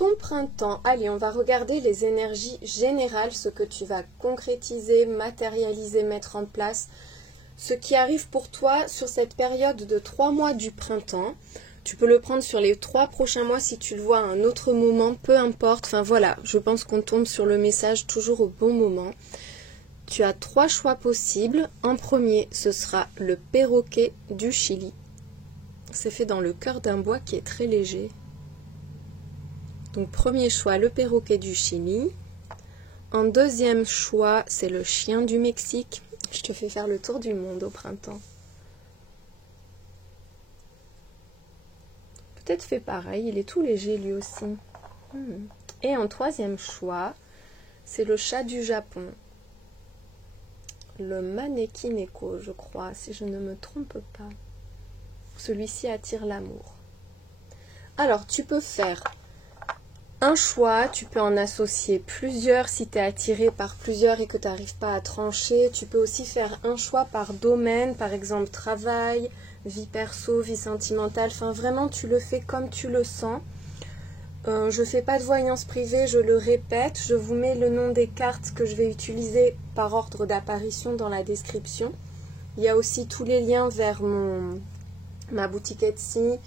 Ton printemps, allez, on va regarder les énergies générales, ce que tu vas concrétiser, matérialiser, mettre en place, ce qui arrive pour toi sur cette période de 3 mois du printemps. Tu peux le prendre sur les 3 prochains mois si tu le vois à un autre moment, peu importe. Enfin voilà, je pense qu'on tombe sur le message toujours au bon moment. Tu as 3 choix possibles. En premier, ce sera le perroquet du Chili. C'est fait dans le cœur d'un bois qui est très léger. Donc premier choix, le perroquet du Chili. En deuxième choix, c'est le chien du Mexique. Je te fais faire le tour du monde au printemps. Peut-être fait pareil, il est tout léger lui aussi. Et en troisième choix, c'est le chat du Japon. Le Manekineko, je crois, si je ne me trompe pas. Celui-ci attire l'amour. Alors, tu peux faire un choix, tu peux en associer plusieurs si tu es attiré par plusieurs et que tu n'arrives pas à trancher. Tu peux aussi faire un choix par domaine, par exemple travail, vie perso, vie sentimentale. Enfin, vraiment, tu le fais comme tu le sens. Je ne fais pas de voyance privée, je le répète. Je vous mets le nom des cartes que je vais utiliser par ordre d'apparition dans la description. Il y a aussi tous les liens vers ma boutique Etsy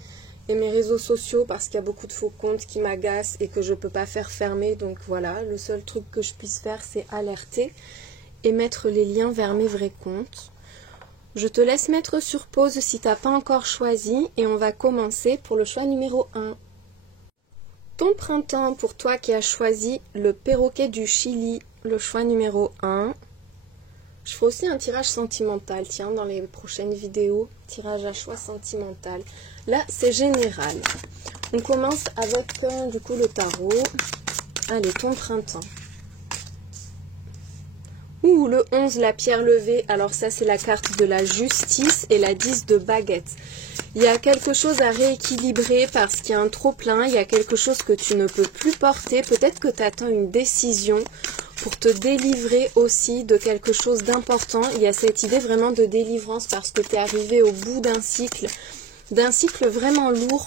et mes réseaux sociaux parce qu'il y a beaucoup de faux comptes qui m'agacent et que je ne peux pas faire fermer. Donc voilà, le seul truc que je puisse faire, c'est alerter et mettre les liens vers mes vrais comptes. Je te laisse mettre sur pause si tu n'as pas encore choisi et on va commencer pour le choix numéro 1. Ton printemps, pour toi qui as choisi le perroquet du Chili, le choix numéro 1. Je ferai aussi un tirage sentimental, tiens, dans les prochaines vidéos, tirage à choix sentimental. Là, c'est général. On commence avec, du coup, le tarot. Allez, ton printemps. Ouh, le 11, la pierre levée. Alors ça, c'est la carte de la justice et la 10 de baguette. Il y a quelque chose à rééquilibrer parce qu'il y a un trop-plein. Il y a quelque chose que tu ne peux plus porter. Peut-être que tu attends une décision pour te délivrer aussi de quelque chose d'important. Il y a cette idée vraiment de délivrance parce que tu es arrivé au bout d'un cycle vraiment lourd.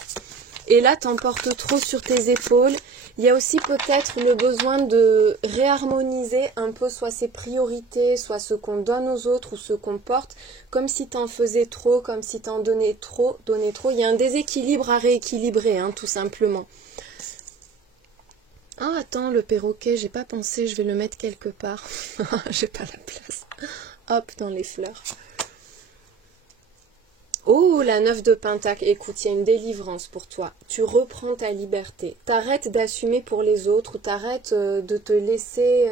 Et là, tu emportes trop sur tes épaules. Il y a aussi peut-être le besoin de réharmoniser un peu soit ses priorités, soit ce qu'on donne aux autres ou ce qu'on porte, comme si tu en faisais trop, comme si tu en donnais trop. Il y a un déséquilibre à rééquilibrer, hein, tout simplement. Ah, attends, le perroquet, j'ai pas pensé, je vais le mettre quelque part. J'ai pas la place. Hop, dans les fleurs. Oh, la 9 de Pentacle. Écoute, il y a une délivrance pour toi. Tu reprends ta liberté. T'arrêtes d'assumer pour les autres. T'arrêtes de te laisser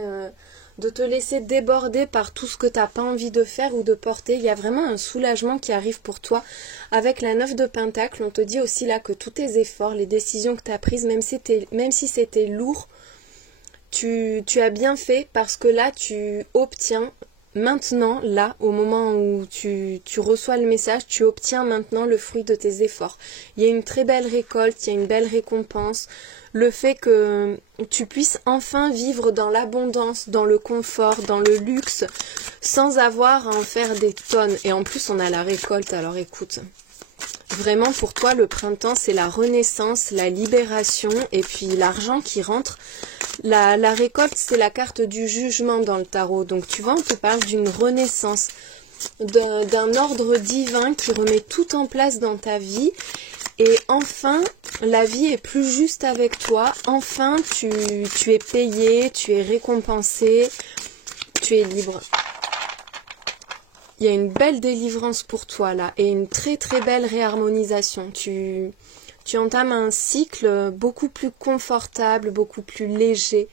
déborder par tout ce que t'as pas envie de faire ou de porter. Il y a vraiment un soulagement qui arrive pour toi. Avec la 9 de Pentacle, on te dit aussi là que tous tes efforts, les décisions que tu as prises, même si c'était lourd, tu as bien fait parce que là, tu obtiens... Maintenant, là, au moment où tu reçois le message, tu obtiens maintenant le fruit de tes efforts. Il y a une très belle récolte, il y a une belle récompense. Le fait que tu puisses enfin vivre dans l'abondance, dans le confort, dans le luxe, sans avoir à en faire des tonnes. Et en plus, on a la récolte, alors écoute... Vraiment, pour toi, le printemps, c'est la renaissance, la libération et puis l'argent qui rentre. La récolte, c'est la carte du jugement dans le tarot. Donc, tu vois, on te parle d'une renaissance, d'un ordre divin qui remet tout en place dans ta vie. Et enfin, la vie est plus juste avec toi. Enfin, tu es payé, tu es récompensé, tu es libre. Il y a une belle délivrance pour toi là et une très très belle réharmonisation. Tu entames un cycle beaucoup plus confortable, beaucoup plus léger.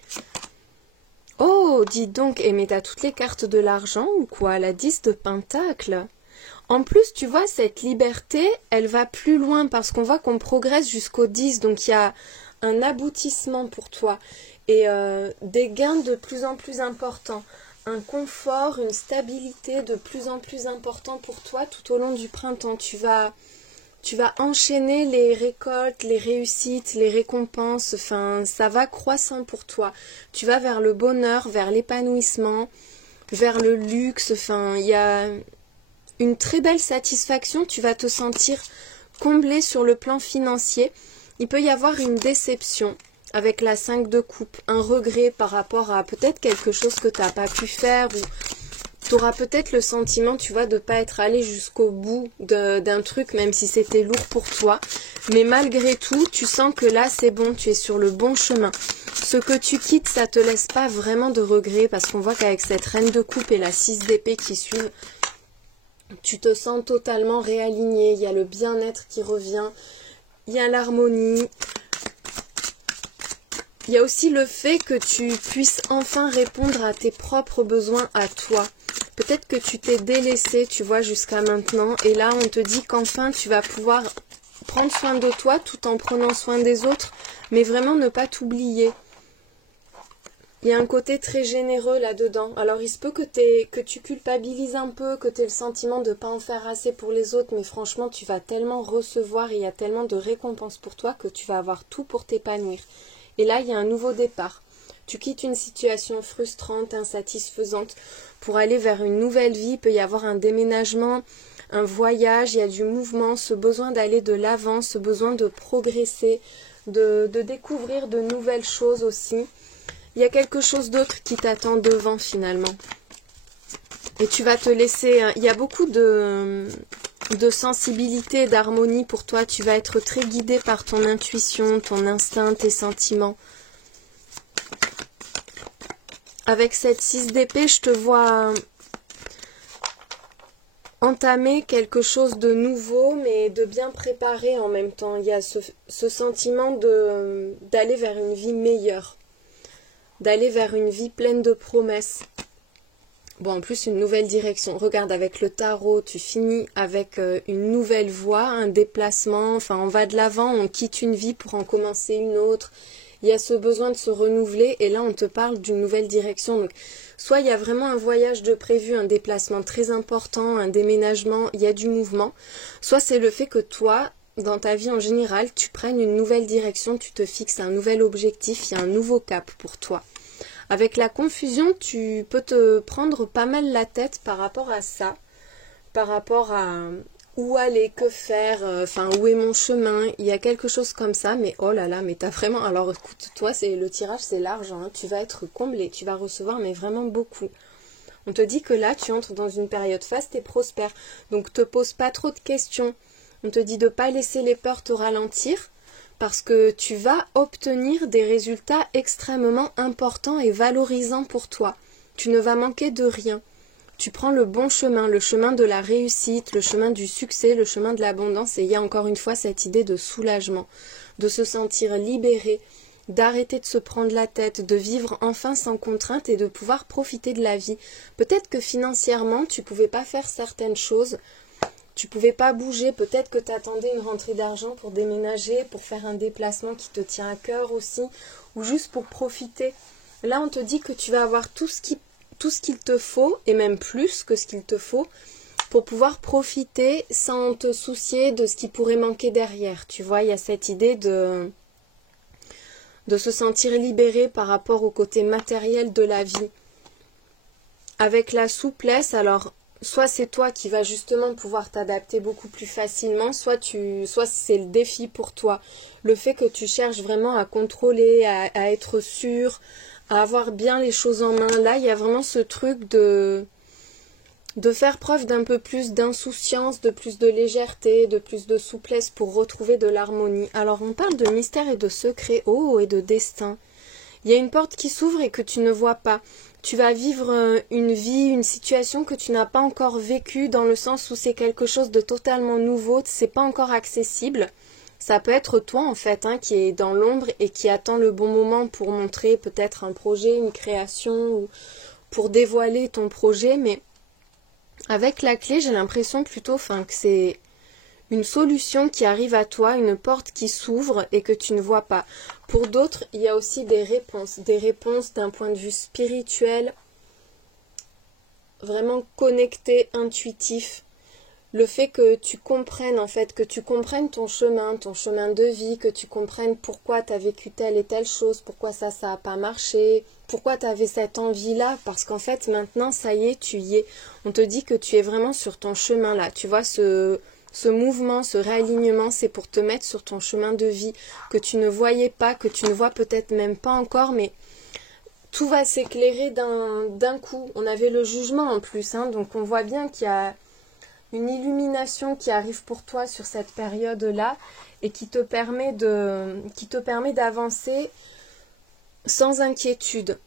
Oh, dis donc, mais t'as toutes les cartes de l'argent ou quoi? La 10 de Pentacle. En plus, tu vois, cette liberté, elle va plus loin parce qu'on voit qu'on progresse jusqu'au 10. Donc, il y a un aboutissement pour toi et des gains de plus en plus importants. Un confort, une stabilité de plus en plus important pour toi tout au long du printemps. Tu vas enchaîner les récoltes, les réussites, les récompenses. Enfin, ça va croissant pour toi. Tu vas vers le bonheur, vers l'épanouissement, vers le luxe. Enfin, il y a une très belle satisfaction. Tu vas te sentir comblé sur le plan financier. Il peut y avoir une déception avec la 5 de coupe, un regret par rapport à peut-être quelque chose que tu n'as pas pu faire, ou tu auras peut-être le sentiment, tu vois, de ne pas être allé jusqu'au bout d'un truc, même si c'était lourd pour toi. Mais malgré tout, tu sens que là, c'est bon, tu es sur le bon chemin. Ce que tu quittes, ça te laisse pas vraiment de regrets, parce qu'on voit qu'avec cette reine de coupe et la 6 d'épée qui suivent, tu te sens totalement réaligné. Il y a le bien-être qui revient, il y a l'harmonie. Il y a aussi le fait que tu puisses enfin répondre à tes propres besoins à toi. Peut-être que tu t'es délaissé, tu vois, jusqu'à maintenant. Et là, on te dit qu'enfin, tu vas pouvoir prendre soin de toi tout en prenant soin des autres. Mais vraiment ne pas t'oublier. Il y a un côté très généreux là-dedans. Alors, il se peut que tu culpabilises un peu, que tu aies le sentiment de ne pas en faire assez pour les autres. Mais franchement, tu vas tellement recevoir et il y a tellement de récompenses pour toi que tu vas avoir tout pour t'épanouir. Et là, il y a un nouveau départ. Tu quittes une situation frustrante, insatisfaisante pour aller vers une nouvelle vie. Il peut y avoir un déménagement, un voyage, il y a du mouvement, ce besoin d'aller de l'avant, ce besoin de progresser, de découvrir de nouvelles choses aussi. Il y a quelque chose d'autre qui t'attend devant finalement. Et tu vas te laisser... Il y a beaucoup de sensibilité, d'harmonie pour toi. Tu vas être très guidé par ton intuition, ton instinct, tes sentiments. Avec cette 6 d'épée, je te vois entamer quelque chose de nouveau, mais de bien préparé en même temps. Il y a ce sentiment d'aller vers une vie meilleure, d'aller vers une vie pleine de promesses. Bon, en plus, une nouvelle direction. Regarde, avec le tarot, tu finis avec une nouvelle voie, un déplacement. Enfin, on va de l'avant, on quitte une vie pour en commencer une autre. Il y a ce besoin de se renouveler. Et là, on te parle d'une nouvelle direction. Donc, soit il y a vraiment un voyage de prévu, un déplacement très important, un déménagement, il y a du mouvement. Soit c'est le fait que toi, dans ta vie en général, tu prennes une nouvelle direction, tu te fixes un nouvel objectif, il y a un nouveau cap pour toi. Avec la confusion, tu peux te prendre pas mal la tête par rapport à ça, par rapport à où aller, que faire, enfin où est mon chemin, il y a quelque chose comme ça, mais oh là là, mais t'as vraiment, alors écoute, toi, le tirage c'est large, hein, tu vas être comblé, tu vas recevoir, mais vraiment beaucoup. On te dit que là, tu entres dans une période faste et prospère, donc te pose pas trop de questions, on te dit de pas laisser les peurs te ralentir, parce que tu vas obtenir des résultats extrêmement importants et valorisants pour toi. Tu ne vas manquer de rien. Tu prends le bon chemin, le chemin de la réussite, le chemin du succès, le chemin de l'abondance. Et il y a encore une fois cette idée de soulagement, de se sentir libéré, d'arrêter de se prendre la tête, de vivre enfin sans contrainte et de pouvoir profiter de la vie. Peut-être que financièrement, tu ne pouvais pas faire certaines choses. Tu pouvais pas bouger, peut-être que tu attendais une rentrée d'argent pour déménager, pour faire un déplacement qui te tient à cœur aussi, ou juste pour profiter. Là, on te dit que tu vas avoir tout ce qu'il te faut, et même plus que ce qu'il te faut, pour pouvoir profiter sans te soucier de ce qui pourrait manquer derrière. Tu vois, il y a cette idée de se sentir libéré par rapport au côté matériel de la vie. Avec la souplesse, alors... Soit c'est toi qui vas justement pouvoir t'adapter beaucoup plus facilement, soit c'est le défi pour toi. Le fait que tu cherches vraiment à contrôler, à être sûr, à avoir bien les choses en main. Là, il y a vraiment ce truc de faire preuve d'un peu plus d'insouciance, de plus de légèreté, de plus de souplesse pour retrouver de l'harmonie. Alors, on parle de mystère et de secret, oh, et de destin. Il y a une porte qui s'ouvre et que tu ne vois pas. Tu vas vivre une vie, une situation que tu n'as pas encore vécue dans le sens où c'est quelque chose de totalement nouveau, c'est pas encore accessible. Ça peut être toi en fait qui est dans l'ombre et qui attend le bon moment pour montrer peut-être un projet, une création ou pour dévoiler ton projet. Mais avec la clé, j'ai l'impression plutôt que c'est une solution qui arrive à toi, une porte qui s'ouvre et que tu ne vois pas. Pour d'autres, il y a aussi des réponses d'un point de vue spirituel, vraiment connecté, intuitif. Le fait que tu comprennes ton chemin de vie, que tu comprennes pourquoi tu as vécu telle et telle chose, pourquoi ça n'a pas marché, pourquoi tu avais cette envie-là, parce qu'en fait maintenant, ça y est, tu y es. On te dit que tu es vraiment sur ton chemin là, tu vois, ce Ce mouvement, ce réalignement, c'est pour te mettre sur ton chemin de vie que tu ne voyais pas, que tu ne vois peut-être même pas encore, mais tout va s'éclairer d'un coup. On avait le jugement en plus, hein, donc on voit bien qu'il y a une illumination qui arrive pour toi sur cette période-là et qui te permet d'avancer sans inquiétude.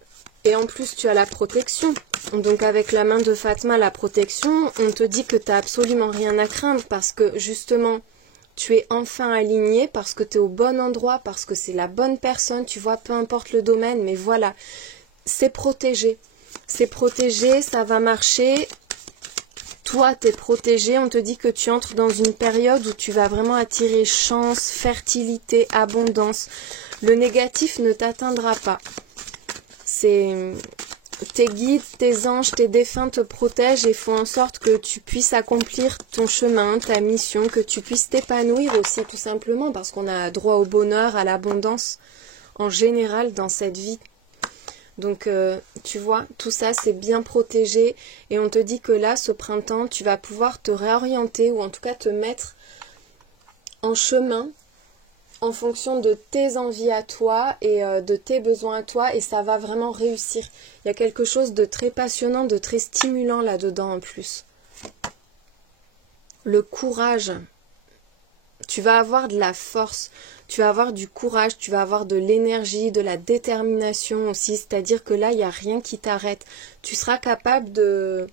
Et en plus, tu as la protection. Donc avec la main de Fatma, la protection, on te dit que tu n'as absolument rien à craindre parce que justement, tu es enfin aligné, parce que tu es au bon endroit, parce que c'est la bonne personne, tu vois, peu importe le domaine, mais voilà, c'est protégé. C'est protégé, ça va marcher. Toi, tu es protégé, on te dit que tu entres dans une période où tu vas vraiment attirer chance, fertilité, abondance. Le négatif ne t'atteindra pas. C'est tes guides, tes anges, tes défunts te protègent et font en sorte que tu puisses accomplir ton chemin, ta mission, que tu puisses t'épanouir aussi tout simplement parce qu'on a droit au bonheur, à l'abondance en général dans cette vie. Donc tu vois, tout ça c'est bien protégé et on te dit que là, ce printemps, tu vas pouvoir te réorienter ou en tout cas te mettre en chemin en fonction de tes envies à toi et de tes besoins à toi et ça va vraiment réussir. Il y a quelque chose de très passionnant, de très stimulant là-dedans en plus. Le courage. Tu vas avoir de la force, tu vas avoir du courage, tu vas avoir de l'énergie, de la détermination aussi. C'est-à-dire que là, il n'y a rien qui t'arrête. Tu seras capable de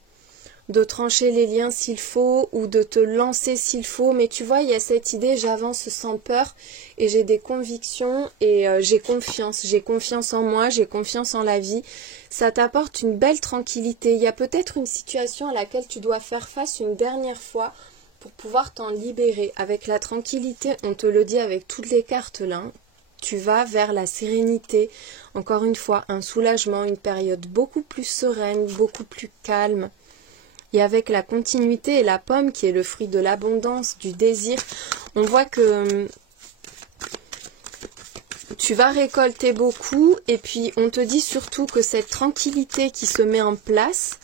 trancher les liens s'il faut ou de te lancer s'il faut. Mais tu vois, il y a cette idée, j'avance sans peur et j'ai des convictions et j'ai confiance. J'ai confiance en moi, j'ai confiance en la vie. Ça t'apporte une belle tranquillité. Il y a peut-être une situation à laquelle tu dois faire face une dernière fois pour pouvoir t'en libérer. Avec la tranquillité, on te le dit avec toutes les cartes là, tu vas vers la sérénité. Encore une fois, un soulagement, une période beaucoup plus sereine, beaucoup plus calme. Et avec la continuité et la pomme qui est le fruit de l'abondance, du désir, on voit que tu vas récolter beaucoup et puis on te dit surtout que cette tranquillité qui se met en place,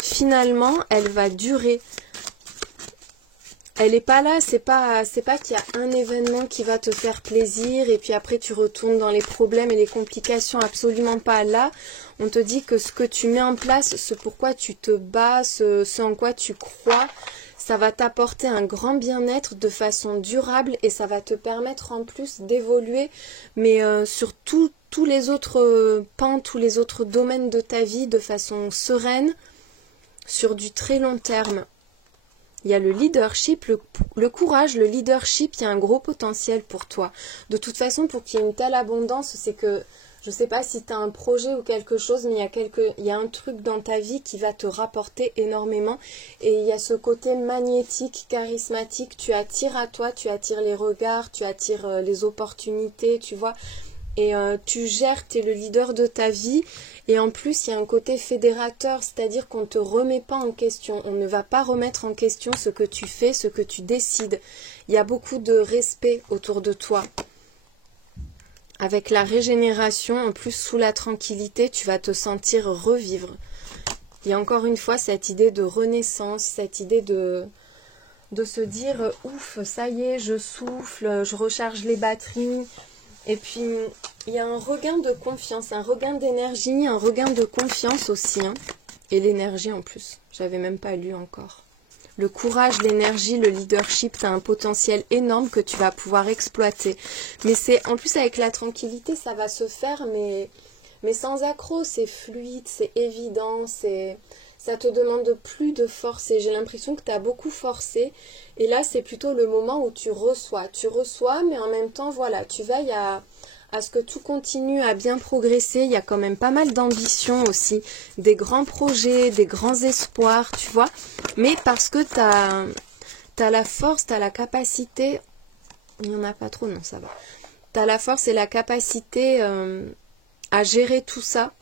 finalement, elle va durer. Elle n'est pas là, c'est pas qu'il y a un événement qui va te faire plaisir et puis après tu retournes dans les problèmes et les complications, absolument pas. Là, on te dit que ce que tu mets en place, ce pourquoi tu te bats, ce en quoi tu crois, ça va t'apporter un grand bien-être de façon durable et ça va te permettre en plus d'évoluer, mais sur tous les autres pans, tous les autres domaines de ta vie de façon sereine, sur du très long terme. Il y a le leadership, le courage, le leadership, il y a un gros potentiel pour toi. De toute façon, pour qu'il y ait une telle abondance, c'est que, je ne sais pas si tu as un projet ou quelque chose, mais il y a un truc dans ta vie qui va te rapporter énormément. Et il y a ce côté magnétique, charismatique, tu attires à toi, tu attires les regards, tu attires les opportunités, tu vois. Et tu gères, tu es le leader de ta vie. Et en plus, il y a un côté fédérateur, c'est-à-dire qu'on ne te remet pas en question. On ne va pas remettre en question ce que tu fais, ce que tu décides. Il y a beaucoup de respect autour de toi. Avec la régénération, en plus, sous la tranquillité, tu vas te sentir revivre. Il y a encore une fois cette idée de renaissance, cette idée de se dire « Ouf, ça y est, je souffle, je recharge les batteries ». Et puis, il y a un regain de confiance, un regain d'énergie, un regain de confiance aussi. Hein. Et l'énergie en plus. J'avais même pas lu encore. Le courage, l'énergie, le leadership, tu as un potentiel énorme que tu vas pouvoir exploiter. Mais c'est en plus avec la tranquillité, ça va se faire, mais sans accroc. C'est fluide, c'est évident, ça te demande plus de force. Et j'ai l'impression que tu as beaucoup forcé. Et là, c'est plutôt le moment où tu reçois. Tu reçois, mais en même temps, voilà, tu veilles à ce que tout continue à bien progresser. Il y a quand même pas mal d'ambition aussi, des grands projets, des grands espoirs, tu vois. Mais parce que tu as la force, tu as la capacité, il n'y en a pas trop, non, ça va. Tu as la force et la capacité à gérer tout ça.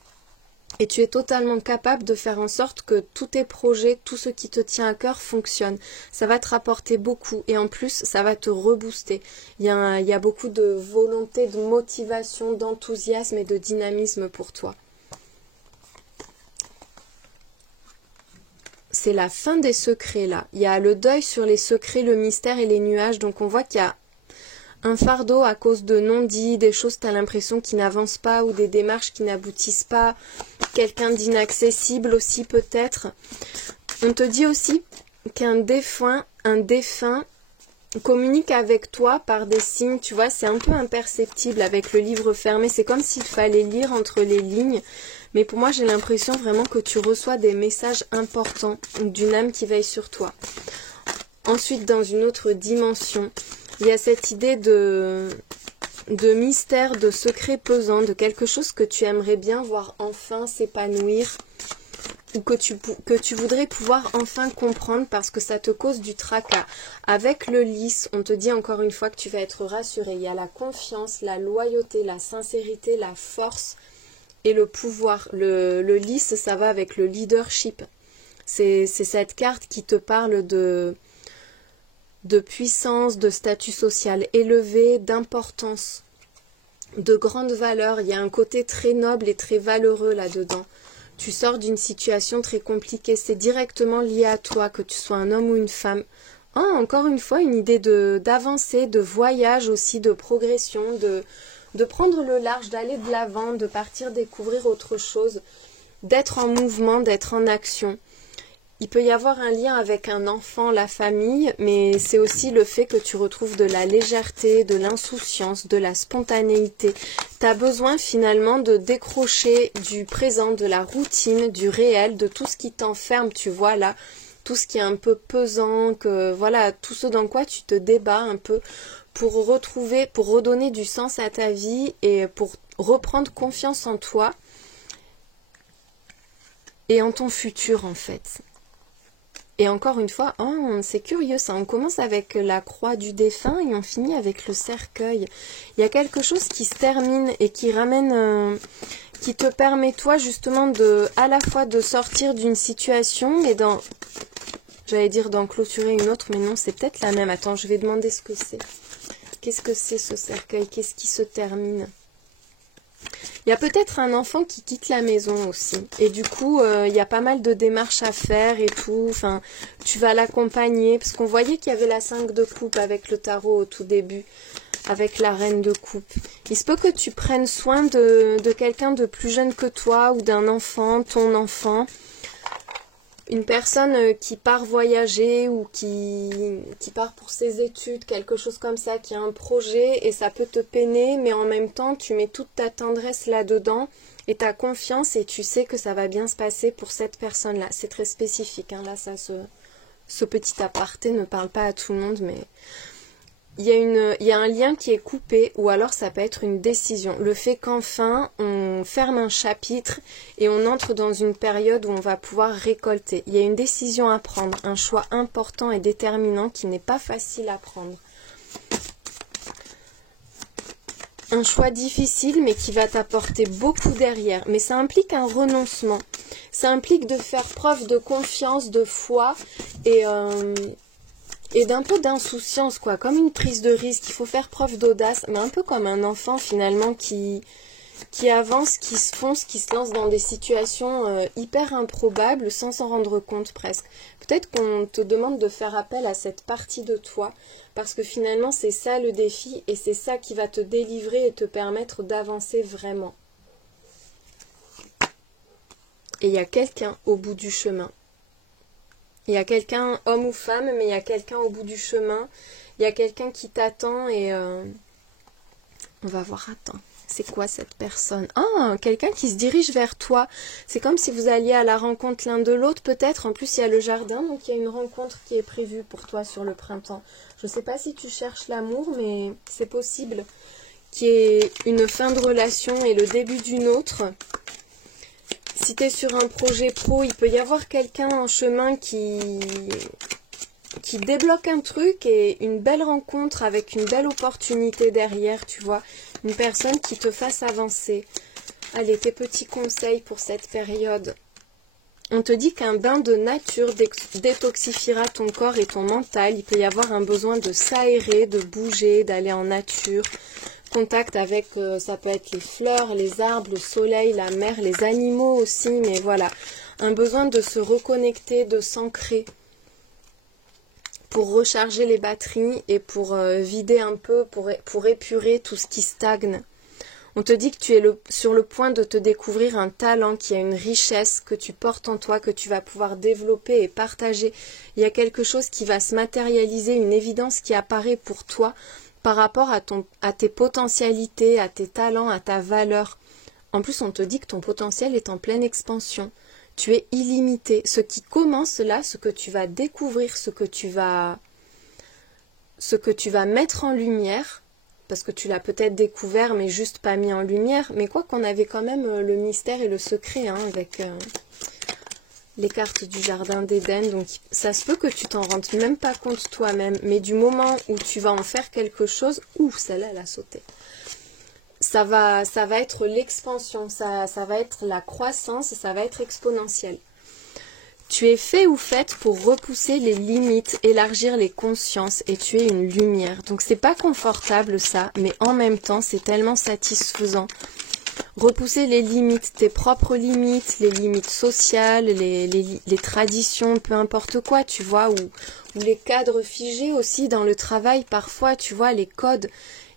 Et tu es totalement capable de faire en sorte que tous tes projets, tout ce qui te tient à cœur fonctionne. Ça va te rapporter beaucoup et en plus, ça va te rebooster. Il y a beaucoup de volonté, de motivation, d'enthousiasme et de dynamisme pour toi. c'est la fin des secrets là. Il y a le deuil sur les secrets, le mystère et les nuages. Donc on voit qu'il y a un fardeau à cause de non-dits, des choses que tu as l'impression qui n'avancent pas ou des démarches qui n'aboutissent pas. Quelqu'un d'inaccessible aussi peut-être. On te dit aussi qu'un défunt, communique avec toi par des signes, tu vois, c'est un peu imperceptible avec le livre fermé, c'est comme s'il fallait lire entre les lignes, mais pour moi j'ai l'impression vraiment que tu reçois des messages importants d'une âme qui veille sur toi. Ensuite, dans une autre dimension, il y a cette idée de mystère, de secret pesant, de quelque chose que tu aimerais bien voir enfin s'épanouir, ou que tu voudrais pouvoir enfin comprendre parce que ça te cause du tracas. Avec le lys, on te dit encore une fois que tu vas être rassuré. Il y a la confiance, la loyauté, la sincérité, la force et le pouvoir. Le lys, ça va avec le leadership. C'est cette carte qui te parle de puissance, de statut social élevé, d'importance, de grande valeur. Il y a un côté très noble et très valeureux là-dedans. Tu sors d'une situation très compliquée, c'est directement lié à toi, que tu sois un homme ou une femme. Oh, encore une fois, une idée d'avancer, de voyage aussi, de progression, de prendre le large, d'aller de l'avant, de partir découvrir autre chose, d'être en mouvement, d'être en action. Il peut y avoir un lien avec un enfant, la famille, mais c'est aussi le fait que tu retrouves de la légèreté, de l'insouciance, de la spontanéité. Tu as besoin finalement de décrocher du présent, de la routine, du réel, de tout ce qui t'enferme, tu vois là, tout ce qui est un peu pesant, que voilà, tout ce dans quoi tu te débats un peu pour retrouver, pour redonner du sens à ta vie et pour reprendre confiance en toi et en ton futur en fait. Et encore une fois, oh, c'est curieux ça, on commence avec la croix du défunt et on finit avec le cercueil. Il y a quelque chose qui se termine et qui ramène, qui te permet toi justement à la fois de sortir d'une situation et j'allais dire d'en clôturer une autre, mais non, c'est peut-être la même. Attends, je vais demander ce que c'est. Qu'est-ce que c'est ce cercueil? Qu'est-ce qui se termine? Il y a peut-être un enfant qui quitte la maison aussi. Et du coup, il y a pas mal de démarches à faire et tout. Enfin, tu vas l'accompagner. Parce qu'on voyait qu'il y avait la 5 de coupe avec le tarot au tout début. Avec la reine de coupe. Il se peut que tu prennes soin de quelqu'un de plus jeune que toi ou d'un enfant, ton enfant. Une personne qui part voyager ou qui part pour ses études, quelque chose comme ça, qui a un projet et ça peut te peiner, mais en même temps, tu mets toute ta tendresse là-dedans et ta confiance et tu sais que ça va bien se passer pour cette personne-là. C'est très spécifique, hein. Là, ce petit aparté ne parle pas à tout le monde, mais il y a un lien qui est coupé ou alors ça peut être une décision. Le fait qu'enfin, on ferme un chapitre et on entre dans une période où on va pouvoir récolter. Il y a une décision à prendre, un choix important et déterminant qui n'est pas facile à prendre. Un choix difficile mais qui va t'apporter beaucoup derrière. Mais ça implique un renoncement. Ça implique de faire preuve de confiance, de foi et d'un peu d'insouciance, quoi, comme une prise de risque. Il faut faire preuve d'audace, mais un peu comme un enfant finalement qui avance, qui se fonce, qui se lance dans des situations hyper improbables sans s'en rendre compte presque. Peut-être qu'on te demande de faire appel à cette partie de toi, parce que finalement c'est ça le défi et c'est ça qui va te délivrer et te permettre d'avancer vraiment. Et il y a quelqu'un au bout du chemin. Il y a quelqu'un, homme ou femme, mais il y a quelqu'un au bout du chemin. Il y a quelqu'un qui t'attend et on va voir, attends, c'est quoi cette personne? Ah, quelqu'un qui se dirige vers toi. C'est comme si vous alliez à la rencontre l'un de l'autre peut-être. En plus, il y a le jardin, donc il y a une rencontre qui est prévue pour toi sur le printemps. Je ne sais pas si tu cherches l'amour, mais c'est possible qu'il y ait une fin de relation et le début d'une autre. Si tu es sur un projet pro, il peut y avoir quelqu'un en chemin qui débloque un truc et une belle rencontre avec une belle opportunité derrière, tu vois. Une personne qui te fasse avancer. Allez, tes petits conseils pour cette période. On te dit qu'un bain de nature détoxifiera ton corps et ton mental. Il peut y avoir un besoin de s'aérer, de bouger, d'aller en nature, contact avec, ça peut être les fleurs, les arbres, le soleil, la mer, les animaux aussi, mais voilà, un besoin de se reconnecter, de s'ancrer pour recharger les batteries et pour vider un peu, pour épurer tout ce qui stagne. On te dit que tu es sur le point de te découvrir un talent qui a une richesse que tu portes en toi, que tu vas pouvoir développer et partager. Il y a quelque chose qui va se matérialiser, une évidence qui apparaît pour toi par rapport à tes potentialités, à tes talents, à ta valeur. En plus, on te dit que ton potentiel est en pleine expansion. Tu es illimité. Ce qui commence là, ce que tu vas découvrir, ce que tu vas mettre en lumière, parce que tu l'as peut-être découvert mais juste pas mis en lumière, mais quoi qu'on avait quand même le mystère et le secret avec les cartes du jardin d'Éden, donc ça se peut que tu t'en rendes même pas compte toi-même, mais du moment où tu vas en faire quelque chose, celle-là elle a sauté, ça va être l'expansion, ça va être la croissance, ça va être exponentiel. Tu es fait ou faite pour repousser les limites, élargir les consciences et tu es une lumière. Donc c'est pas confortable ça, mais en même temps c'est tellement satisfaisant. Repousser les limites, tes propres limites, les limites sociales, les traditions, peu importe quoi, tu vois, ou les cadres figés aussi dans le travail parfois, tu vois, les codes.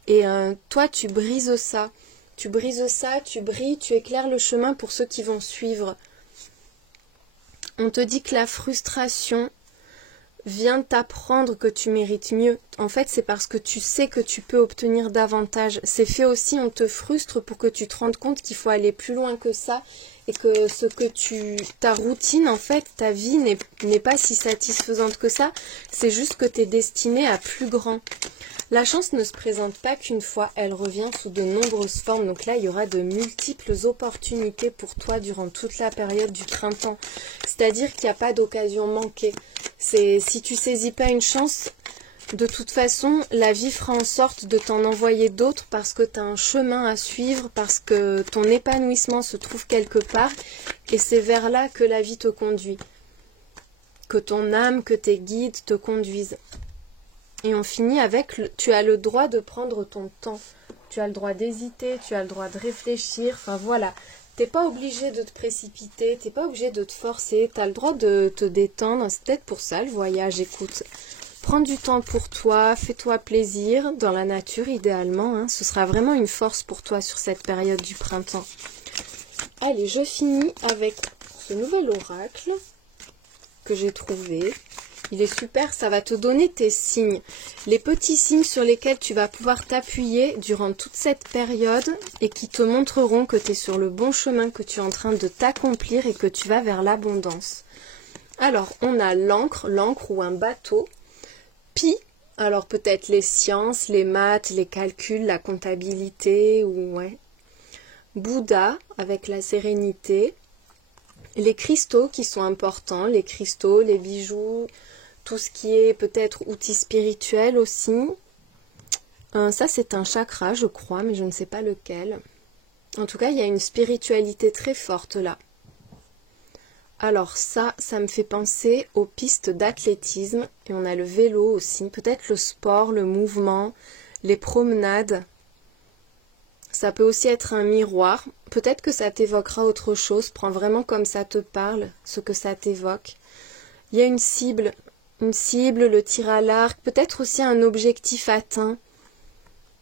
Et toi tu brises ça, tu brilles, tu éclaires le chemin pour ceux qui vont suivre. On te dit que la frustration vient t'apprendre que tu mérites mieux. En fait, c'est parce que tu sais que tu peux obtenir davantage. C'est fait aussi, on te frustre pour que tu te rendes compte qu'il faut aller plus loin que ça et que ta routine, en fait, ta vie n'est pas si satisfaisante que ça. C'est juste que tu es destiné à plus grand. La chance ne se présente pas qu'une fois, elle revient sous de nombreuses formes. Donc là, il y aura de multiples opportunités pour toi durant toute la période du printemps. C'est-à-dire qu'il n'y a pas d'occasion manquée. Si tu saisis pas une chance, de toute façon, la vie fera en sorte de t'en envoyer d'autres parce que tu as un chemin à suivre, parce que ton épanouissement se trouve quelque part et c'est vers là que la vie te conduit. Que ton âme, que tes guides te conduisent. Et on finit avec, tu as le droit de prendre ton temps. Tu as le droit d'hésiter, tu as le droit de réfléchir. Enfin voilà, t'es pas obligé de te précipiter, t'es pas obligé de te forcer. Tu as le droit de te détendre. C'est peut-être pour ça le voyage, écoute. Prends du temps pour toi, fais-toi plaisir, dans la nature idéalement. Ce sera vraiment une force pour toi sur cette période du printemps. Allez, je finis avec ce nouvel oracle que j'ai trouvé. Il est super, ça va te donner tes signes. Les petits signes sur lesquels tu vas pouvoir t'appuyer durant toute cette période et qui te montreront que tu es sur le bon chemin, que tu es en train de t'accomplir et que tu vas vers l'abondance. Alors, on a l'encre ou un bateau. Pi, alors peut-être les sciences, les maths, les calculs, la comptabilité, ou ouais. Bouddha, avec la sérénité. Les cristaux qui sont importants, les cristaux, les bijoux, tout ce qui est peut-être outils spirituels aussi. Ça c'est un chakra je crois, mais je ne sais pas lequel. En tout cas il y a une spiritualité très forte là. Alors ça me fait penser aux pistes d'athlétisme et on a le vélo aussi, peut-être le sport, le mouvement, les promenades. Ça peut aussi être un miroir. Peut-être que ça t'évoquera autre chose. Prends vraiment comme ça te parle, ce que ça t'évoque. Il y a une cible, le tir à l'arc. Peut-être aussi un objectif atteint.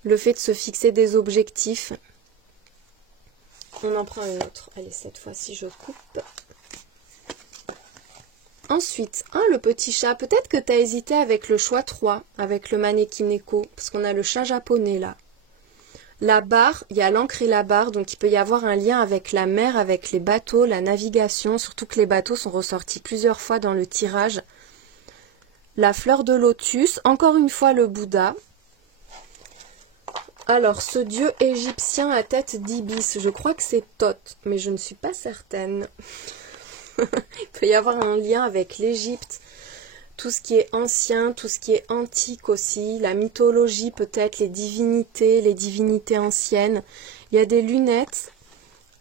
Le fait de se fixer des objectifs. On en prend une autre. Allez, cette fois-ci, je coupe. Ensuite, le petit chat. Peut-être que tu as hésité avec le choix 3, avec le Manekineko, parce qu'on a le chat japonais là. La barre, il y a l'encre et la barre, donc il peut y avoir un lien avec la mer, avec les bateaux, la navigation, surtout que les bateaux sont ressortis plusieurs fois dans le tirage. La fleur de lotus, encore une fois le Bouddha. Alors, ce dieu égyptien à tête d'ibis, je crois que c'est Thoth, mais je ne suis pas certaine. Il peut y avoir un lien avec l'Égypte. Tout ce qui est ancien, tout ce qui est antique aussi, la mythologie peut-être, les divinités anciennes. Il y a des lunettes,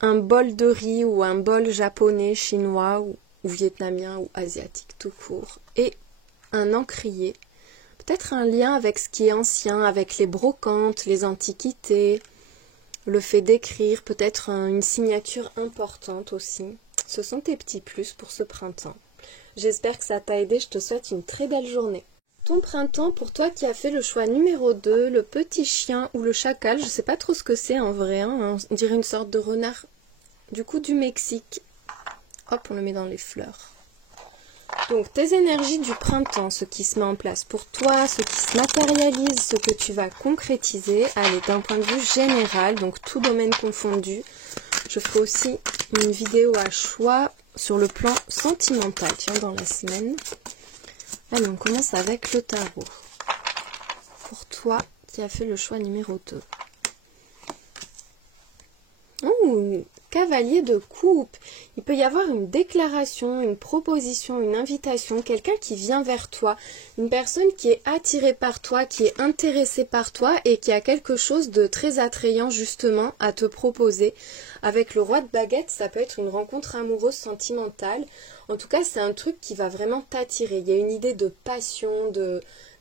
un bol de riz ou un bol japonais, chinois ou vietnamien ou asiatique tout court. Et un encrier. Peut-être un lien avec ce qui est ancien, avec les brocantes, les antiquités, le fait d'écrire, peut-être une signature importante aussi. Ce sont tes petits plus pour ce printemps. J'espère que ça t'a aidé, je te souhaite une très belle journée. Ton printemps, pour toi qui as fait le choix numéro 2, le petit chien ou le chacal, je sais pas trop ce que c'est en vrai, hein, on dirait une sorte de renard du coup du Mexique. Hop, on le met dans les fleurs. Donc tes énergies du printemps, ce qui se met en place pour toi, ce qui se matérialise, ce que tu vas concrétiser, allez, d'un point de vue général, donc tout domaine confondu. Je ferai aussi une vidéo à choix sur le plan sentimental, tiens, dans la semaine. Allez, on commence avec le tarot. Pour toi qui as fait le choix numéro 2. Ouh, cavalier de coupe. Il peut y avoir une déclaration, une proposition, une invitation, quelqu'un qui vient vers toi, une personne qui est attirée par toi, qui est intéressée par toi et qui a quelque chose de très attrayant justement à te proposer. Avec le roi de baguette, ça peut être une rencontre amoureuse sentimentale. En tout cas, c'est un truc qui va vraiment t'attirer. Il y a une idée de passion,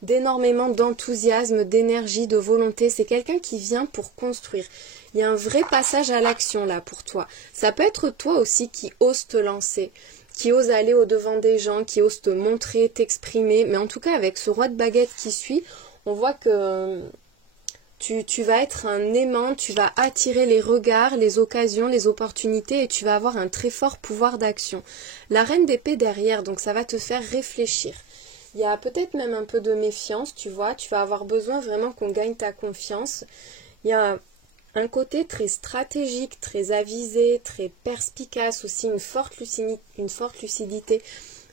d'énormément d'enthousiasme, d'énergie, de volonté. C'est quelqu'un qui vient pour construire. Il y a un vrai passage à l'action là pour toi. Ça peut être toi aussi qui ose te lancer, qui ose aller au-devant des gens, qui ose te montrer, t'exprimer. Mais en tout cas, avec ce roi de baguette qui suit, on voit que tu vas être un aimant, tu vas attirer les regards, les occasions, les opportunités et tu vas avoir un très fort pouvoir d'action. La reine d'épée derrière, donc ça va te faire réfléchir. Il y a peut-être même un peu de méfiance, tu vois, tu vas avoir besoin vraiment qu'on gagne ta confiance. Il y a un côté très stratégique, très avisé, très perspicace, aussi une forte lucidité.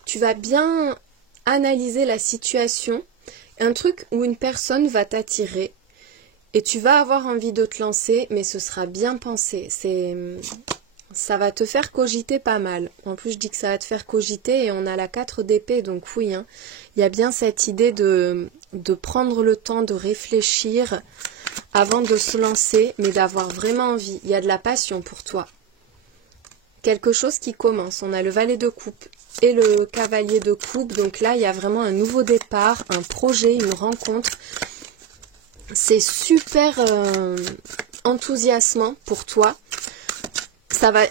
Tu vas bien analyser la situation, un truc où une personne va t'attirer et tu vas avoir envie de te lancer, mais ce sera bien pensé. Ça va te faire cogiter pas mal. En plus, je dis que ça va te faire cogiter et on a la 4 d'épée, donc oui, hein. Il y a bien cette idée de prendre le temps de réfléchir avant de se lancer, mais d'avoir vraiment envie. Il y a de la passion pour toi. Quelque chose qui commence. On a le valet de coupe et le cavalier de coupe. Donc là, il y a vraiment un nouveau départ, un projet, une rencontre. C'est super enthousiasmant pour toi.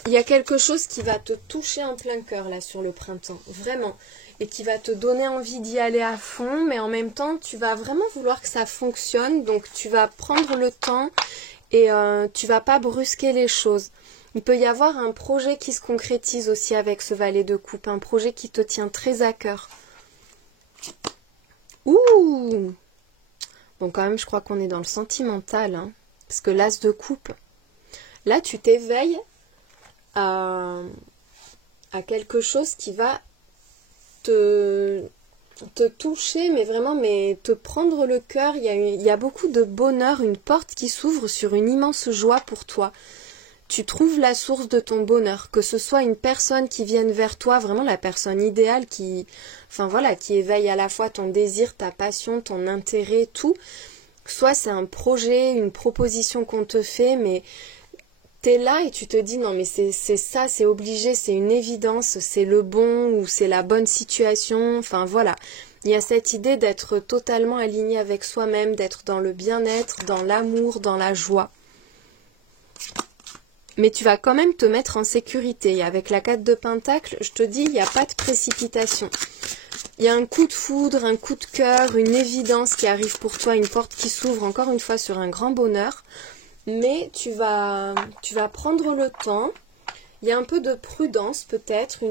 Il y a quelque chose qui va te toucher en plein cœur là sur le printemps. Vraiment. Et qui va te donner envie d'y aller à fond, mais en même temps, tu vas vraiment vouloir que ça fonctionne, donc tu vas prendre le temps et tu vas pas brusquer les choses. Il peut y avoir un projet qui se concrétise aussi avec ce valet de coupe, un projet qui te tient très à cœur. Ouh! Bon, quand même, je crois qu'on est dans le sentimental, hein, parce que l'as de coupe, là, tu t'éveilles à quelque chose qui va te toucher, mais vraiment, mais te prendre le cœur. Il y a beaucoup de bonheur, une porte qui s'ouvre sur une immense joie pour toi. Tu trouves la source de ton bonheur, que ce soit une personne qui vienne vers toi, vraiment la personne idéale qui éveille à la fois ton désir, ta passion, ton intérêt, tout. Soit c'est un projet, une proposition qu'on te fait, mais t'es là et tu te dis non mais c'est ça, c'est obligé, c'est une évidence, c'est le bon ou c'est la bonne situation, enfin voilà. Il y a cette idée d'être totalement aligné avec soi-même, d'être dans le bien-être, dans l'amour, dans la joie. Mais tu vas quand même te mettre en sécurité. Et avec la 4 de Pentacle, je te dis, il n'y a pas de précipitation. Il y a un coup de foudre, un coup de cœur, une évidence qui arrive pour toi, une porte qui s'ouvre encore une fois sur un grand bonheur. Mais tu vas prendre le temps. Il y a un peu de prudence peut-être,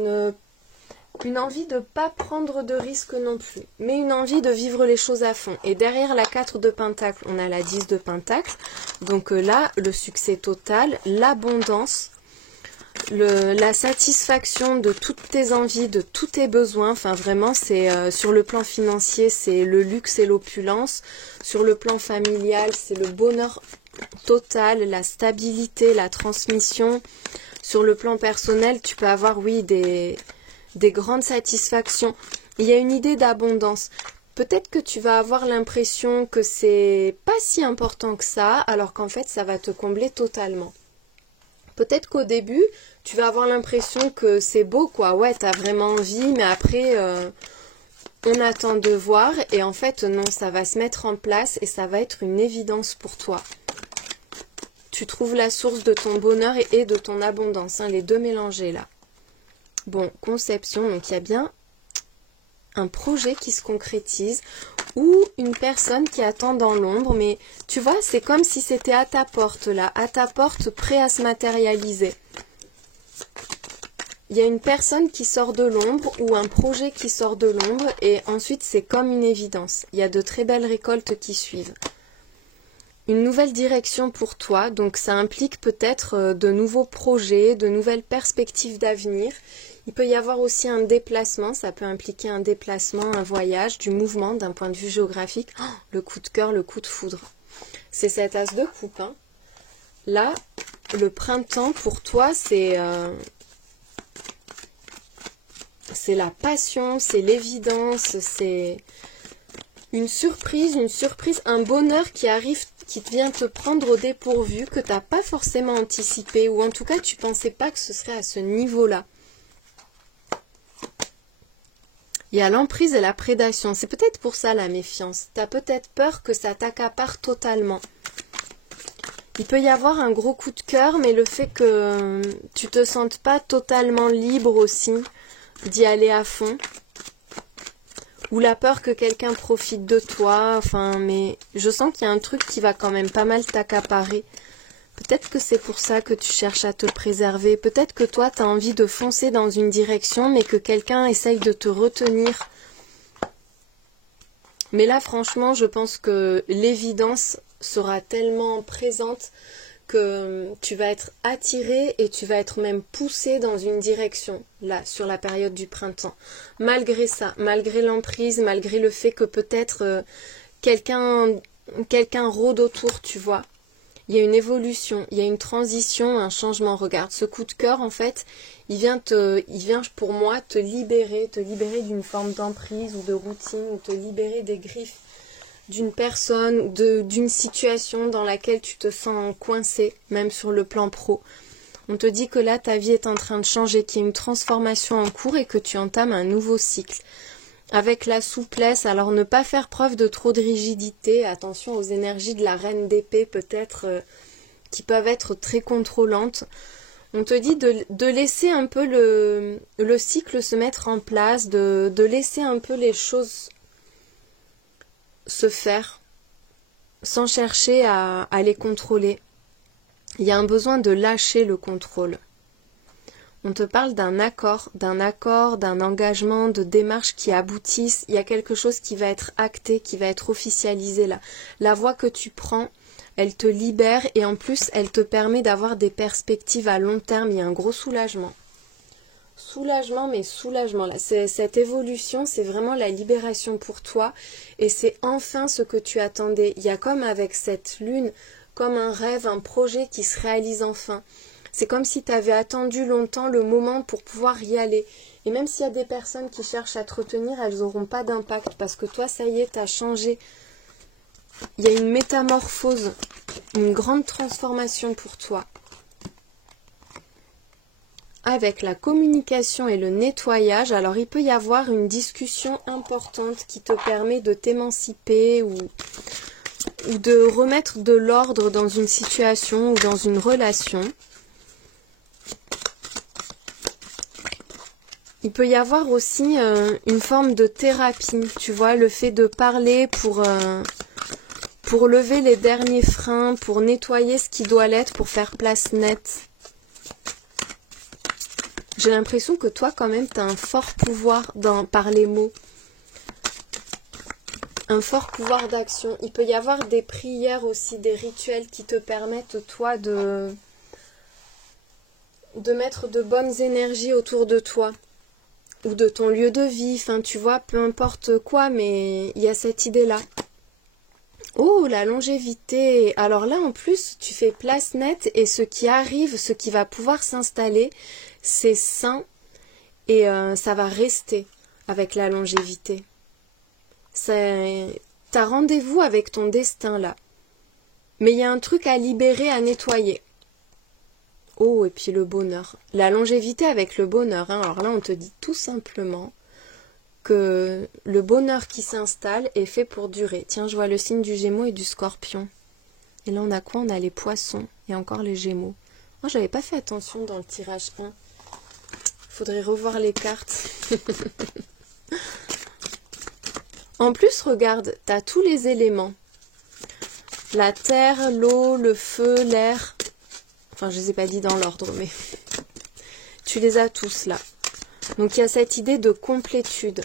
une envie de ne pas prendre de risques non plus, mais une envie de vivre les choses à fond. Et derrière la 4 de Pentacle, on a la 10 de Pentacle. Donc là, le succès total, l'abondance, la satisfaction de toutes tes envies, de tous tes besoins. Enfin vraiment, c'est sur le plan financier, c'est le luxe et l'opulence. Sur le plan familial, c'est le bonheur total, la stabilité, la transmission. Sur le plan personnel, tu peux avoir, oui, des grandes satisfactions. Il y a une idée d'abondance. Peut-être que tu vas avoir l'impression que c'est pas si important que ça, alors qu'en fait, ça va te combler totalement. Peut-être qu'au début, tu vas avoir l'impression que c'est beau, quoi. Ouais, t'as vraiment envie, mais après, on attend de voir et en fait non, ça va se mettre en place et ça va être une évidence pour toi. Tu trouves la source de ton bonheur et de ton abondance, hein, les deux mélangés là. Bon, conception, donc il y a bien un projet qui se concrétise ou une personne qui attend dans l'ombre, mais tu vois, c'est comme si c'était à ta porte là, à ta porte, prêt à se matérialiser. Il y a une personne qui sort de l'ombre ou un projet qui sort de l'ombre et ensuite c'est comme une évidence. Il y a de très belles récoltes qui suivent. Une nouvelle direction pour toi, donc ça implique peut-être de nouveaux projets, de nouvelles perspectives d'avenir. Il peut y avoir aussi un déplacement, ça peut impliquer un déplacement, un voyage, du mouvement d'un point de vue géographique. Oh, le coup de cœur, le coup de foudre. C'est cet as de coupe. Hein. Là, le printemps pour toi, c'est la passion, c'est l'évidence, c'est une surprise, un bonheur qui arrive, qui vient te prendre au dépourvu, que tu n'as pas forcément anticipé, ou en tout cas tu ne pensais pas que ce serait à ce niveau-là. Il y a l'emprise et la prédation. C'est peut-être pour ça la méfiance. Tu as peut-être peur que ça t'accapare totalement. Il peut y avoir un gros coup de cœur, mais le fait que tu te sentes pas totalement libre aussi d'y aller à fond. Ou la peur que quelqu'un profite de toi. Enfin, mais je sens qu'il y a un truc qui va quand même pas mal t'accaparer. Peut-être que c'est pour ça que tu cherches à te préserver. Peut-être que toi, tu as envie de foncer dans une direction, mais que quelqu'un essaye de te retenir. Mais là, franchement, je pense que l'évidence sera tellement présente que tu vas être attiré et tu vas être même poussé dans une direction, là, sur la période du printemps. Malgré ça, malgré l'emprise, malgré le fait que peut-être quelqu'un rôde autour, tu vois. Il y a une évolution, il y a une transition, un changement. Regarde, ce coup de cœur, en fait, il vient pour moi te libérer d'une forme d'emprise ou de routine, ou te libérer des griffes d'une personne ou d'une situation dans laquelle tu te sens coincé, même sur le plan pro. On te dit que là, ta vie est en train de changer, qu'il y a une transformation en cours et que tu entames un nouveau cycle. Avec la souplesse, alors ne pas faire preuve de trop de rigidité, attention aux énergies de la reine d'épée peut-être qui peuvent être très contrôlantes. On te dit de laisser un peu le cycle se mettre en place, de laisser un peu les choses se faire sans chercher à les contrôler. Il y a un besoin de lâcher le contrôle. On te parle d'un accord, d'un engagement, de démarches qui aboutissent. Il y a quelque chose qui va être acté, qui va être officialisé là. La voie que tu prends, elle te libère et en plus, elle te permet d'avoir des perspectives à long terme. Il y a un gros soulagement. Soulagement, mais soulagement. Là, cette évolution, c'est vraiment la libération pour toi et c'est enfin ce que tu attendais. Il y a comme avec cette lune, comme un rêve, un projet qui se réalise enfin. C'est comme si tu avais attendu longtemps le moment pour pouvoir y aller. Et même s'il y a des personnes qui cherchent à te retenir, elles n'auront pas d'impact parce que toi, ça y est, tu as changé. Il y a une métamorphose, une grande transformation pour toi. Avec la communication et le nettoyage, alors il peut y avoir une discussion importante qui te permet de t'émanciper ou de remettre de l'ordre dans une situation ou dans une relation. Il peut y avoir aussi une forme de thérapie, tu vois, le fait de parler pour lever les derniers freins, pour nettoyer ce qui doit l'être, pour faire place nette. J'ai l'impression que toi, quand même, tu as un fort pouvoir par les mots. Un fort pouvoir d'action. Il peut y avoir des prières aussi, des rituels qui te permettent, toi, de mettre de bonnes énergies autour de toi. Ou de ton lieu de vie, enfin tu vois, peu importe quoi, mais il y a cette idée-là. Oh, la longévité. Alors là, en plus, tu fais place nette et ce qui arrive, ce qui va pouvoir s'installer, c'est sain et ça va rester avec la longévité. T'as rendez-vous avec ton destin là. Mais il y a un truc à libérer, à nettoyer. Oh, et puis le bonheur. La longévité avec le bonheur. Hein. Alors là, on te dit tout simplement que le bonheur qui s'installe est fait pour durer. Tiens, je vois le signe du Gémeaux et du Scorpion. Et là, on a quoi? On a les Poissons et encore les Gémeaux. Moi, j'avais pas fait attention dans le tirage 1. Faudrait revoir les cartes. En plus, regarde, tu as tous les éléments. La terre, l'eau, le feu, l'air. Enfin, je les ai pas dit dans l'ordre, mais tu les as tous là. Donc, il y a cette idée de complétude.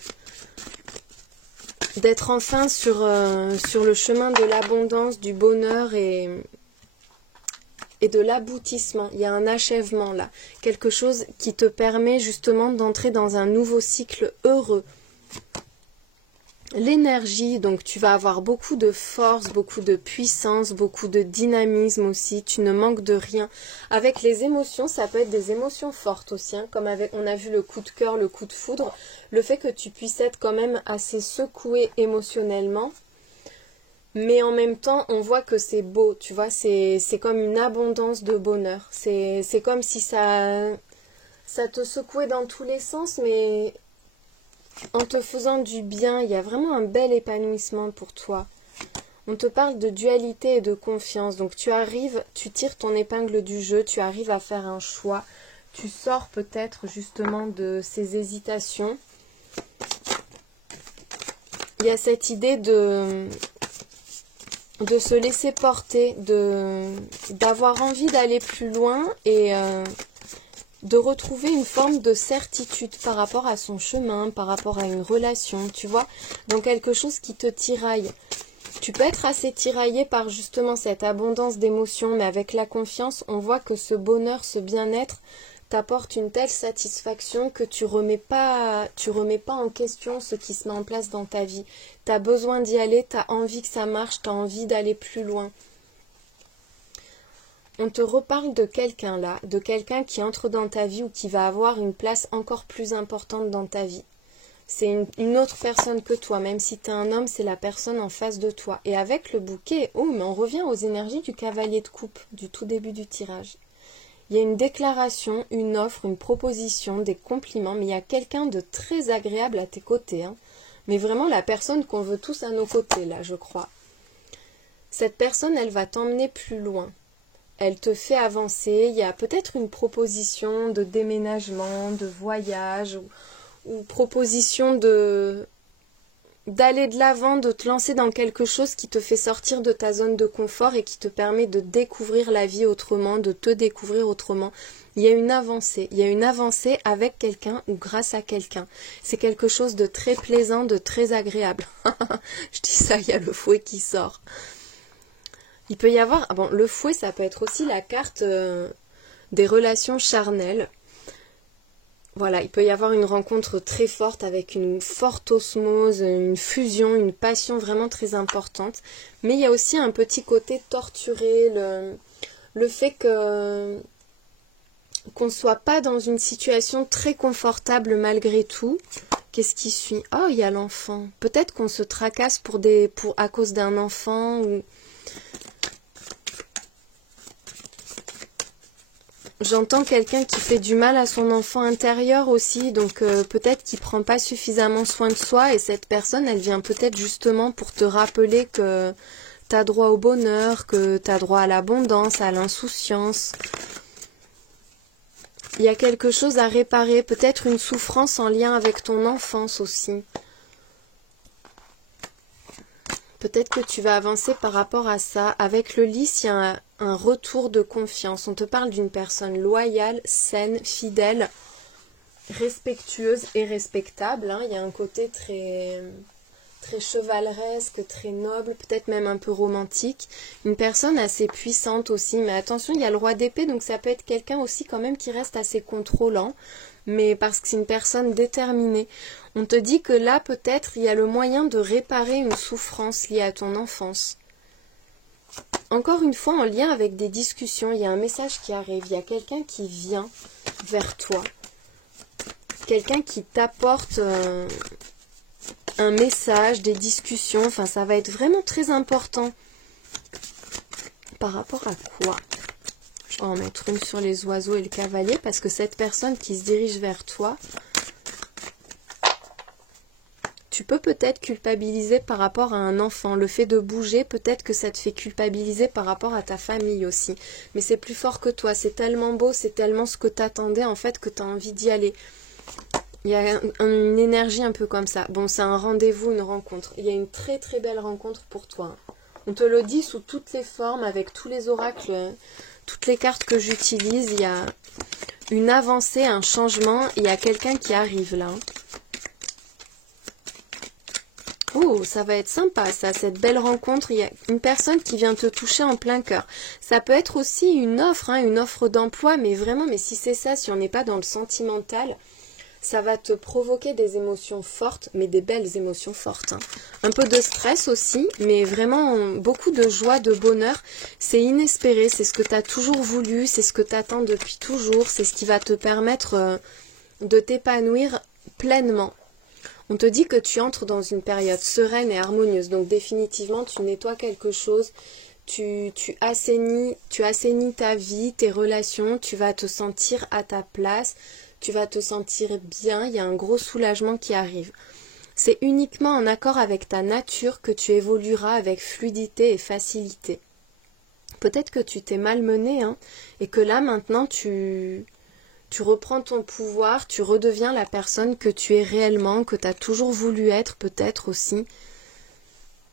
D'être enfin sur le chemin de l'abondance, du bonheur et de l'aboutissement. Il y a un achèvement là. Quelque chose qui te permet justement d'entrer dans un nouveau cycle heureux. L'énergie, donc tu vas avoir beaucoup de force, beaucoup de puissance, beaucoup de dynamisme aussi, tu ne manques de rien. Avec les émotions, ça peut être des émotions fortes aussi, hein, comme on a vu le coup de cœur, le coup de foudre, le fait que tu puisses être quand même assez secoué émotionnellement, mais en même temps, on voit que c'est beau, tu vois, c'est comme une abondance de bonheur, c'est comme si ça te secouait dans tous les sens, mais en te faisant du bien, il y a vraiment un bel épanouissement pour toi. On te parle de dualité et de confiance. Donc tu tires ton épingle du jeu, tu arrives à faire un choix. Tu sors peut-être justement de ces hésitations. Il y a cette idée de se laisser porter, d'avoir envie d'aller plus loin et de retrouver une forme de certitude par rapport à son chemin, par rapport à une relation, tu vois, dans quelque chose qui te tiraille. Tu peux être assez tiraillé par justement cette abondance d'émotions, mais avec la confiance, on voit que ce bonheur, ce bien-être t'apporte une telle satisfaction que tu remets pas en question ce qui se met en place dans ta vie. Tu as besoin d'y aller, tu as envie que ça marche, tu as envie d'aller plus loin. On te reparle de quelqu'un là, de quelqu'un qui entre dans ta vie ou qui va avoir une place encore plus importante dans ta vie. C'est une autre personne que toi, même si tu es un homme, c'est la personne en face de toi. Et avec le bouquet, oh, mais on revient aux énergies du cavalier de coupe, du tout début du tirage. Il y a une déclaration, une offre, une proposition, des compliments, mais il y a quelqu'un de très agréable à tes côtés. Hein. Mais vraiment la personne qu'on veut tous à nos côtés, là, je crois. Cette personne, elle va t'emmener plus loin. Elle te fait avancer, il y a peut-être une proposition de déménagement, de voyage, ou proposition d'aller de l'avant, de te lancer dans quelque chose qui te fait sortir de ta zone de confort et qui te permet de découvrir la vie autrement, de te découvrir autrement. Il y a une avancée avec quelqu'un ou grâce à quelqu'un. C'est quelque chose de très plaisant, de très agréable. Je dis ça, il y a le fouet qui sort. Il peut y avoir, bon, le fouet, ça peut être aussi la carte des relations charnelles. Voilà, il peut y avoir une rencontre très forte avec une forte osmose, une fusion, une passion vraiment très importante. Mais il y a aussi un petit côté torturé, le fait qu'on ne soit pas dans une situation très confortable malgré tout. Qu'est-ce qui suit? Oh, il y a l'enfant. Peut-être qu'on se tracasse à cause d'un enfant ou... J'entends quelqu'un qui fait du mal à son enfant intérieur aussi, donc peut-être qu'il prend pas suffisamment soin de soi et cette personne, elle vient peut-être justement pour te rappeler que tu as droit au bonheur, que tu as droit à l'abondance, à l'insouciance. Il y a quelque chose à réparer, peut-être une souffrance en lien avec ton enfance aussi. Peut-être que tu vas avancer par rapport à ça. Avec le lys, il y a un retour de confiance. On te parle d'une personne loyale, saine, fidèle, respectueuse et respectable. Hein. Il y a un côté très, très chevaleresque, très noble, peut-être même un peu romantique. Une personne assez puissante aussi. Mais attention, il y a le roi d'épée, donc ça peut être quelqu'un aussi quand même qui reste assez contrôlant. Mais parce que c'est une personne déterminée. On te dit que là, peut-être, il y a le moyen de réparer une souffrance liée à ton enfance. Encore une fois, en lien avec des discussions, il y a un message qui arrive. Il y a quelqu'un qui vient vers toi. Quelqu'un qui t'apporte un message, des discussions. Enfin, ça va être vraiment très important. Par rapport à quoi ? Je vais en mettre une sur les oiseaux et le cavalier parce que cette personne qui se dirige vers toi, tu peux peut-être culpabiliser par rapport à un enfant. Le fait de bouger, peut-être que ça te fait culpabiliser par rapport à ta famille aussi. Mais c'est plus fort que toi. C'est tellement beau, c'est tellement ce que t'attendais en fait que tu as envie d'y aller. Il y a une énergie un peu comme ça. Bon, c'est un rendez-vous, une rencontre. Il y a une très très belle rencontre pour toi. On te le dit sous toutes les formes, avec tous les oracles, toutes les cartes que j'utilise. Il y a une avancée, un changement. Il y a quelqu'un qui arrive là. Oh, ça va être sympa ça, cette belle rencontre. Il y a une personne qui vient te toucher en plein cœur. Ça peut être aussi une offre d'emploi, mais vraiment, mais si c'est ça, si on n'est pas dans le sentimental, ça va te provoquer des émotions fortes, mais des belles émotions fortes. Un peu de stress aussi, mais vraiment beaucoup de joie, de bonheur. C'est inespéré, c'est ce que tu as toujours voulu, c'est ce que tu attends depuis toujours, c'est ce qui va te permettre de t'épanouir pleinement. On te dit que tu entres dans une période sereine et harmonieuse, donc définitivement tu nettoies quelque chose, tu assainis ta vie, tes relations, tu vas te sentir à ta place, tu vas te sentir bien, il y a un gros soulagement qui arrive. C'est uniquement en accord avec ta nature que tu évolueras avec fluidité et facilité. Peut-être que tu t'es malmené et que là maintenant tu reprends ton pouvoir, tu redeviens la personne que tu es réellement, que tu as toujours voulu être peut-être aussi.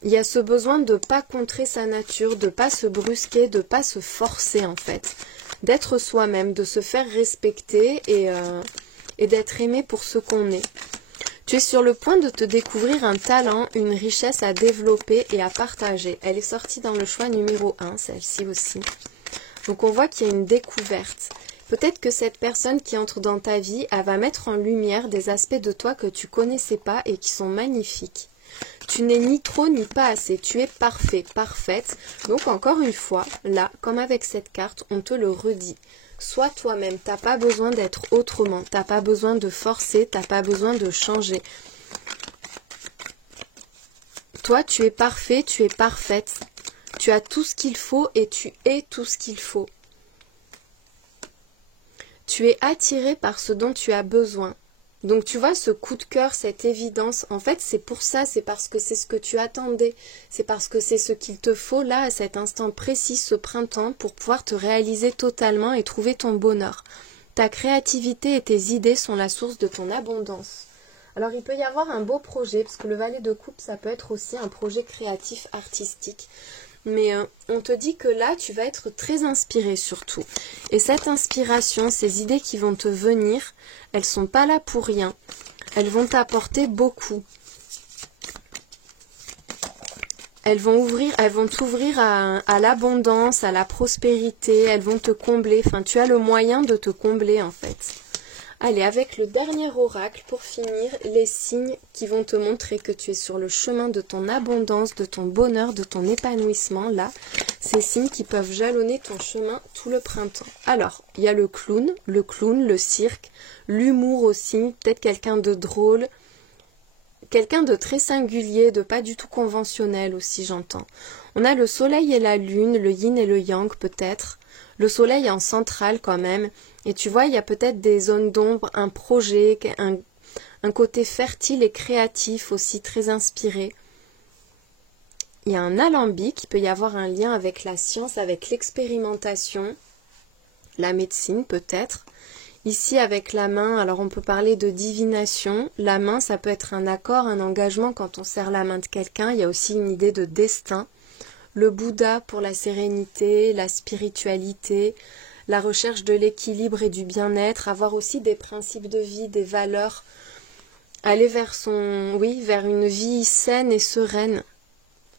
Il y a ce besoin de ne pas contrer sa nature, de ne pas se brusquer, de ne pas se forcer en fait. D'être soi-même, de se faire respecter et d'être aimé pour ce qu'on est. Tu es sur le point de te découvrir un talent, une richesse à développer et à partager. Elle est sortie dans le choix numéro 1, celle-ci aussi. Donc on voit qu'il y a une découverte. Peut-être que cette personne qui entre dans ta vie, elle va mettre en lumière des aspects de toi que tu connaissais pas et qui sont magnifiques. Tu n'es ni trop ni pas assez, tu es parfait, parfaite. Donc encore une fois, là, comme avec cette carte, on te le redit. Sois toi-même, t'as pas besoin d'être autrement, t'as pas besoin de forcer, t'as pas besoin de changer. Toi, tu es parfait, tu es parfaite. Tu as tout ce qu'il faut et tu es tout ce qu'il faut. Tu es attiré par ce dont tu as besoin. Donc tu vois ce coup de cœur, cette évidence, en fait c'est pour ça, c'est parce que c'est ce que tu attendais, c'est parce que c'est ce qu'il te faut là à cet instant précis, ce printemps, pour pouvoir te réaliser totalement et trouver ton bonheur. Ta créativité et tes idées sont la source de ton abondance. Alors il peut y avoir un beau projet, parce que le valet de coupe ça peut être aussi un projet créatif artistique. Mais on te dit que là, tu vas être très inspiré surtout. Et cette inspiration, ces idées qui vont te venir, elles sont pas là pour rien. Elles vont t'apporter beaucoup. Elles vont t'ouvrir à l'abondance, à la prospérité, elles vont te combler. Enfin, tu as le moyen de te combler en fait. Allez, avec le dernier oracle, pour finir, les signes qui vont te montrer que tu es sur le chemin de ton abondance, de ton bonheur, de ton épanouissement, là, ces signes qui peuvent jalonner ton chemin tout le printemps. Alors, il y a le clown, le cirque, l'humour aussi, peut-être quelqu'un de drôle, quelqu'un de très singulier, de pas du tout conventionnel aussi, j'entends. On a le soleil et la lune, le yin et le yang peut-être, le soleil en centrale quand même. Et tu vois, il y a peut-être des zones d'ombre, un projet, un côté fertile et créatif aussi, très inspiré. Il y a un alambic, il peut y avoir un lien avec la science, avec l'expérimentation, la médecine peut-être. Ici avec la main, alors on peut parler de divination. La main, ça peut être un accord, un engagement quand on serre la main de quelqu'un. Il y a aussi une idée de destin. Le Bouddha pour la sérénité, la spiritualité, la recherche de l'équilibre et du bien-être, avoir aussi des principes de vie, des valeurs, aller vers vers une vie saine et sereine.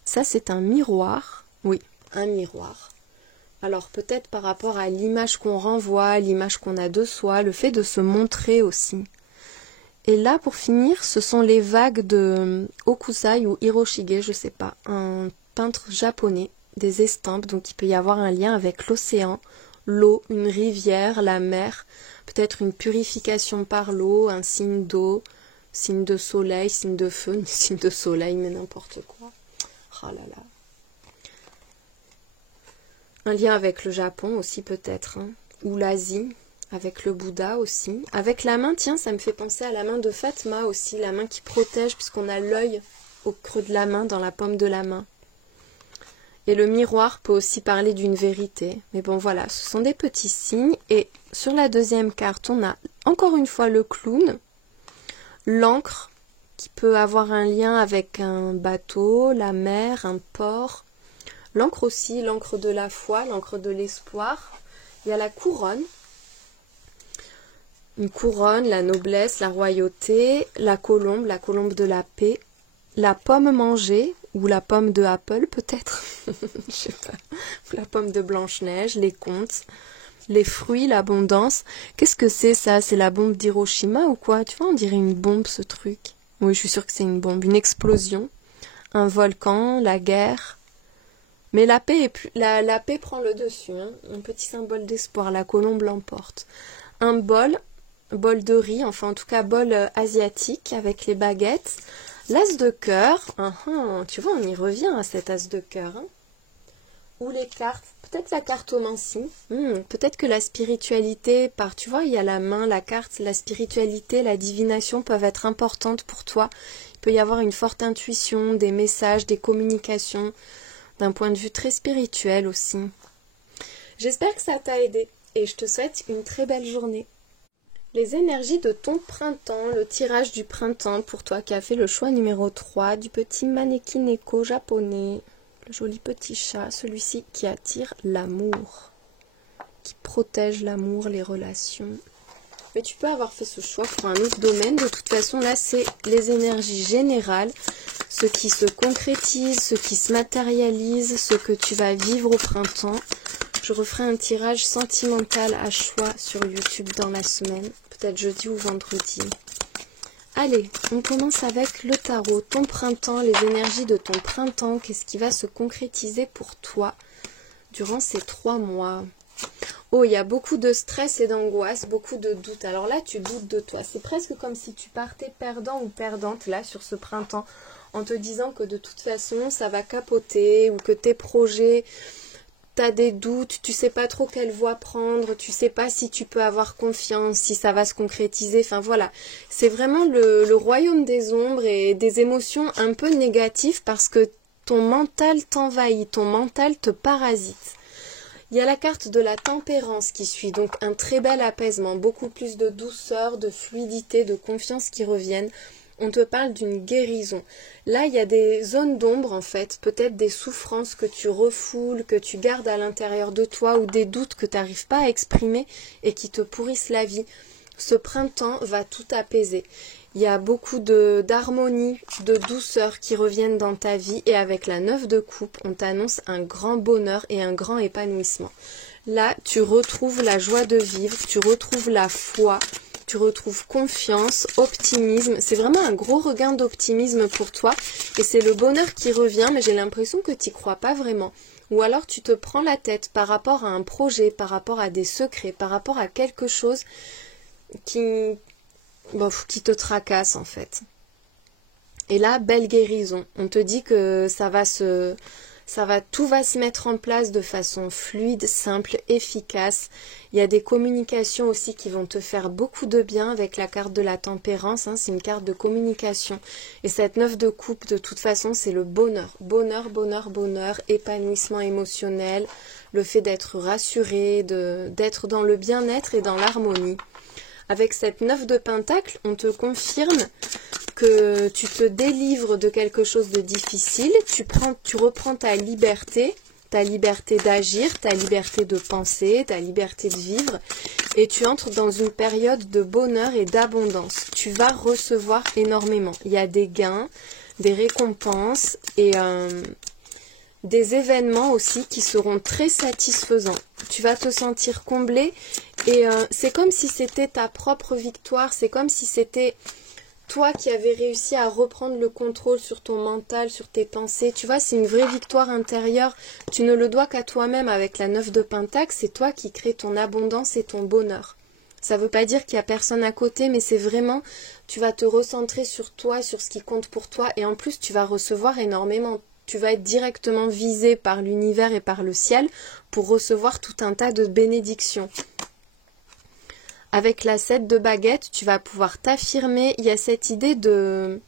Ça, c'est un miroir. Oui, un miroir. Alors, peut-être par rapport à l'image qu'on renvoie, l'image qu'on a de soi, le fait de se montrer aussi. Et là, pour finir, ce sont les vagues de Hokusai ou Hiroshige, je sais pas, un peintre japonais, des estampes, donc il peut y avoir un lien avec l'océan, l'eau, une rivière, la mer, peut-être une purification par l'eau, un signe d'eau, signe de soleil, signe de feu, signe de soleil, mais n'importe quoi. Oh là là. Un lien avec le Japon aussi peut-être, ou l'Asie, avec le Bouddha aussi. Avec la main, tiens, ça me fait penser à la main de Fatma aussi, la main qui protège puisqu'on a l'œil au creux de la main, dans la paume de la main. Et le miroir peut aussi parler d'une vérité. Mais bon, voilà, ce sont des petits signes. Et sur la deuxième carte, on a encore une fois le clown, l'encre, qui peut avoir un lien avec un bateau, la mer, un port. L'encre aussi, l'encre de la foi, l'encre de l'espoir. Il y a la couronne. Une couronne, la noblesse, la royauté, la colombe de la paix, la pomme mangée, ou la pomme de Apple peut-être, je sais pas, la pomme de Blanche-Neige, les contes, les fruits, l'abondance. Qu'est-ce que c'est ça? C'est la bombe d'Hiroshima ou quoi? Tu vois, on dirait une bombe ce truc. Oui, je suis sûre que c'est une bombe, une explosion, un volcan, la guerre. Mais la paix, la paix prend le dessus, hein. Un petit symbole d'espoir, la colombe l'emporte. Un bol de riz, enfin en tout cas bol asiatique avec les baguettes. L'as de cœur, tu vois, on y revient à cet as de cœur. Hein. Ou les cartes, peut-être la cartomancie, peut-être que la spiritualité, tu vois, il y a la main, la carte, la spiritualité, la divination peuvent être importantes pour toi. Il peut y avoir une forte intuition, des messages, des communications, d'un point de vue très spirituel aussi. J'espère que ça t'a aidé et je te souhaite une très belle journée. Les énergies de ton printemps, le tirage du printemps pour toi qui as fait le choix numéro 3 du petit Manekineko japonais, le joli petit chat, celui-ci qui attire l'amour, qui protège l'amour, les relations. Mais tu peux avoir fait ce choix pour un autre domaine, de toute façon là c'est les énergies générales, ce qui se concrétise, ce qui se matérialise, ce que tu vas vivre au printemps. Je referai un tirage sentimental à choix sur YouTube dans la semaine, peut-être jeudi ou vendredi. Allez, on commence avec le tarot, ton printemps, les énergies de ton printemps, qu'est-ce qui va se concrétiser pour toi durant ces 3 mois. Oh, il y a beaucoup de stress et d'angoisse, beaucoup de doutes. Alors là, tu doutes de toi. C'est presque comme si tu partais perdant ou perdante là sur ce printemps, en te disant que de toute façon, ça va capoter ou que tes projets... T'as des doutes, tu sais pas trop quelle voie prendre, tu sais pas si tu peux avoir confiance, si ça va se concrétiser, enfin voilà. C'est vraiment le royaume des ombres et des émotions un peu négatives parce que ton mental t'envahit, ton mental te parasite. Il y a la carte de la tempérance qui suit, donc un très bel apaisement, beaucoup plus de douceur, de fluidité, de confiance qui reviennent. On te parle d'une guérison. Là, il y a des zones d'ombre, en fait, peut-être des souffrances que tu refoules, que tu gardes à l'intérieur de toi, ou des doutes que tu n'arrives pas à exprimer et qui te pourrissent la vie. Ce printemps va tout apaiser. Il y a beaucoup d'harmonie, de douceur qui reviennent dans ta vie, et avec la 9 de coupe, on t'annonce un grand bonheur et un grand épanouissement. Là, tu retrouves la joie de vivre, tu retrouves la foi, tu retrouves confiance, optimisme. C'est vraiment un gros regain d'optimisme pour toi. Et c'est le bonheur qui revient, mais j'ai l'impression que tu n'y crois pas vraiment. Ou alors tu te prends la tête par rapport à un projet, par rapport à des secrets, par rapport à quelque chose qui te tracasse en fait. Et là, belle guérison. On te dit que tout va se mettre en place de façon fluide, simple, efficace. Il y a des communications aussi qui vont te faire beaucoup de bien avec la carte de la tempérance. Hein, c'est une carte de communication. Et cette 9 de coupe, de toute façon, c'est le bonheur. Bonheur, bonheur, bonheur, épanouissement émotionnel, le fait d'être rassuré, d'être dans le bien-être et dans l'harmonie. Avec cette 9 de pentacle, on te confirme que tu te délivres de quelque chose de difficile, tu reprends ta liberté d'agir, ta liberté de penser, ta liberté de vivre, et tu entres dans une période de bonheur et d'abondance. Tu vas recevoir énormément. Il y a des gains, des récompenses et des événements aussi qui seront très satisfaisants. Tu vas te sentir comblé et c'est comme si c'était ta propre victoire, c'est comme si c'était toi qui avais réussi à reprendre le contrôle sur ton mental, sur tes pensées. Tu vois, c'est une vraie victoire intérieure. Tu ne le dois qu'à toi-même avec la 9 de pentacle, c'est toi qui crée ton abondance et ton bonheur. Ça ne veut pas dire qu'il n'y a personne à côté, mais c'est vraiment, tu vas te recentrer sur toi, sur ce qui compte pour toi et en plus tu vas recevoir énormément. Tu vas être directement visé par l'univers et par le ciel pour recevoir tout un tas de bénédictions. Avec la 7 de baguette, tu vas pouvoir t'affirmer. Il y a cette idée de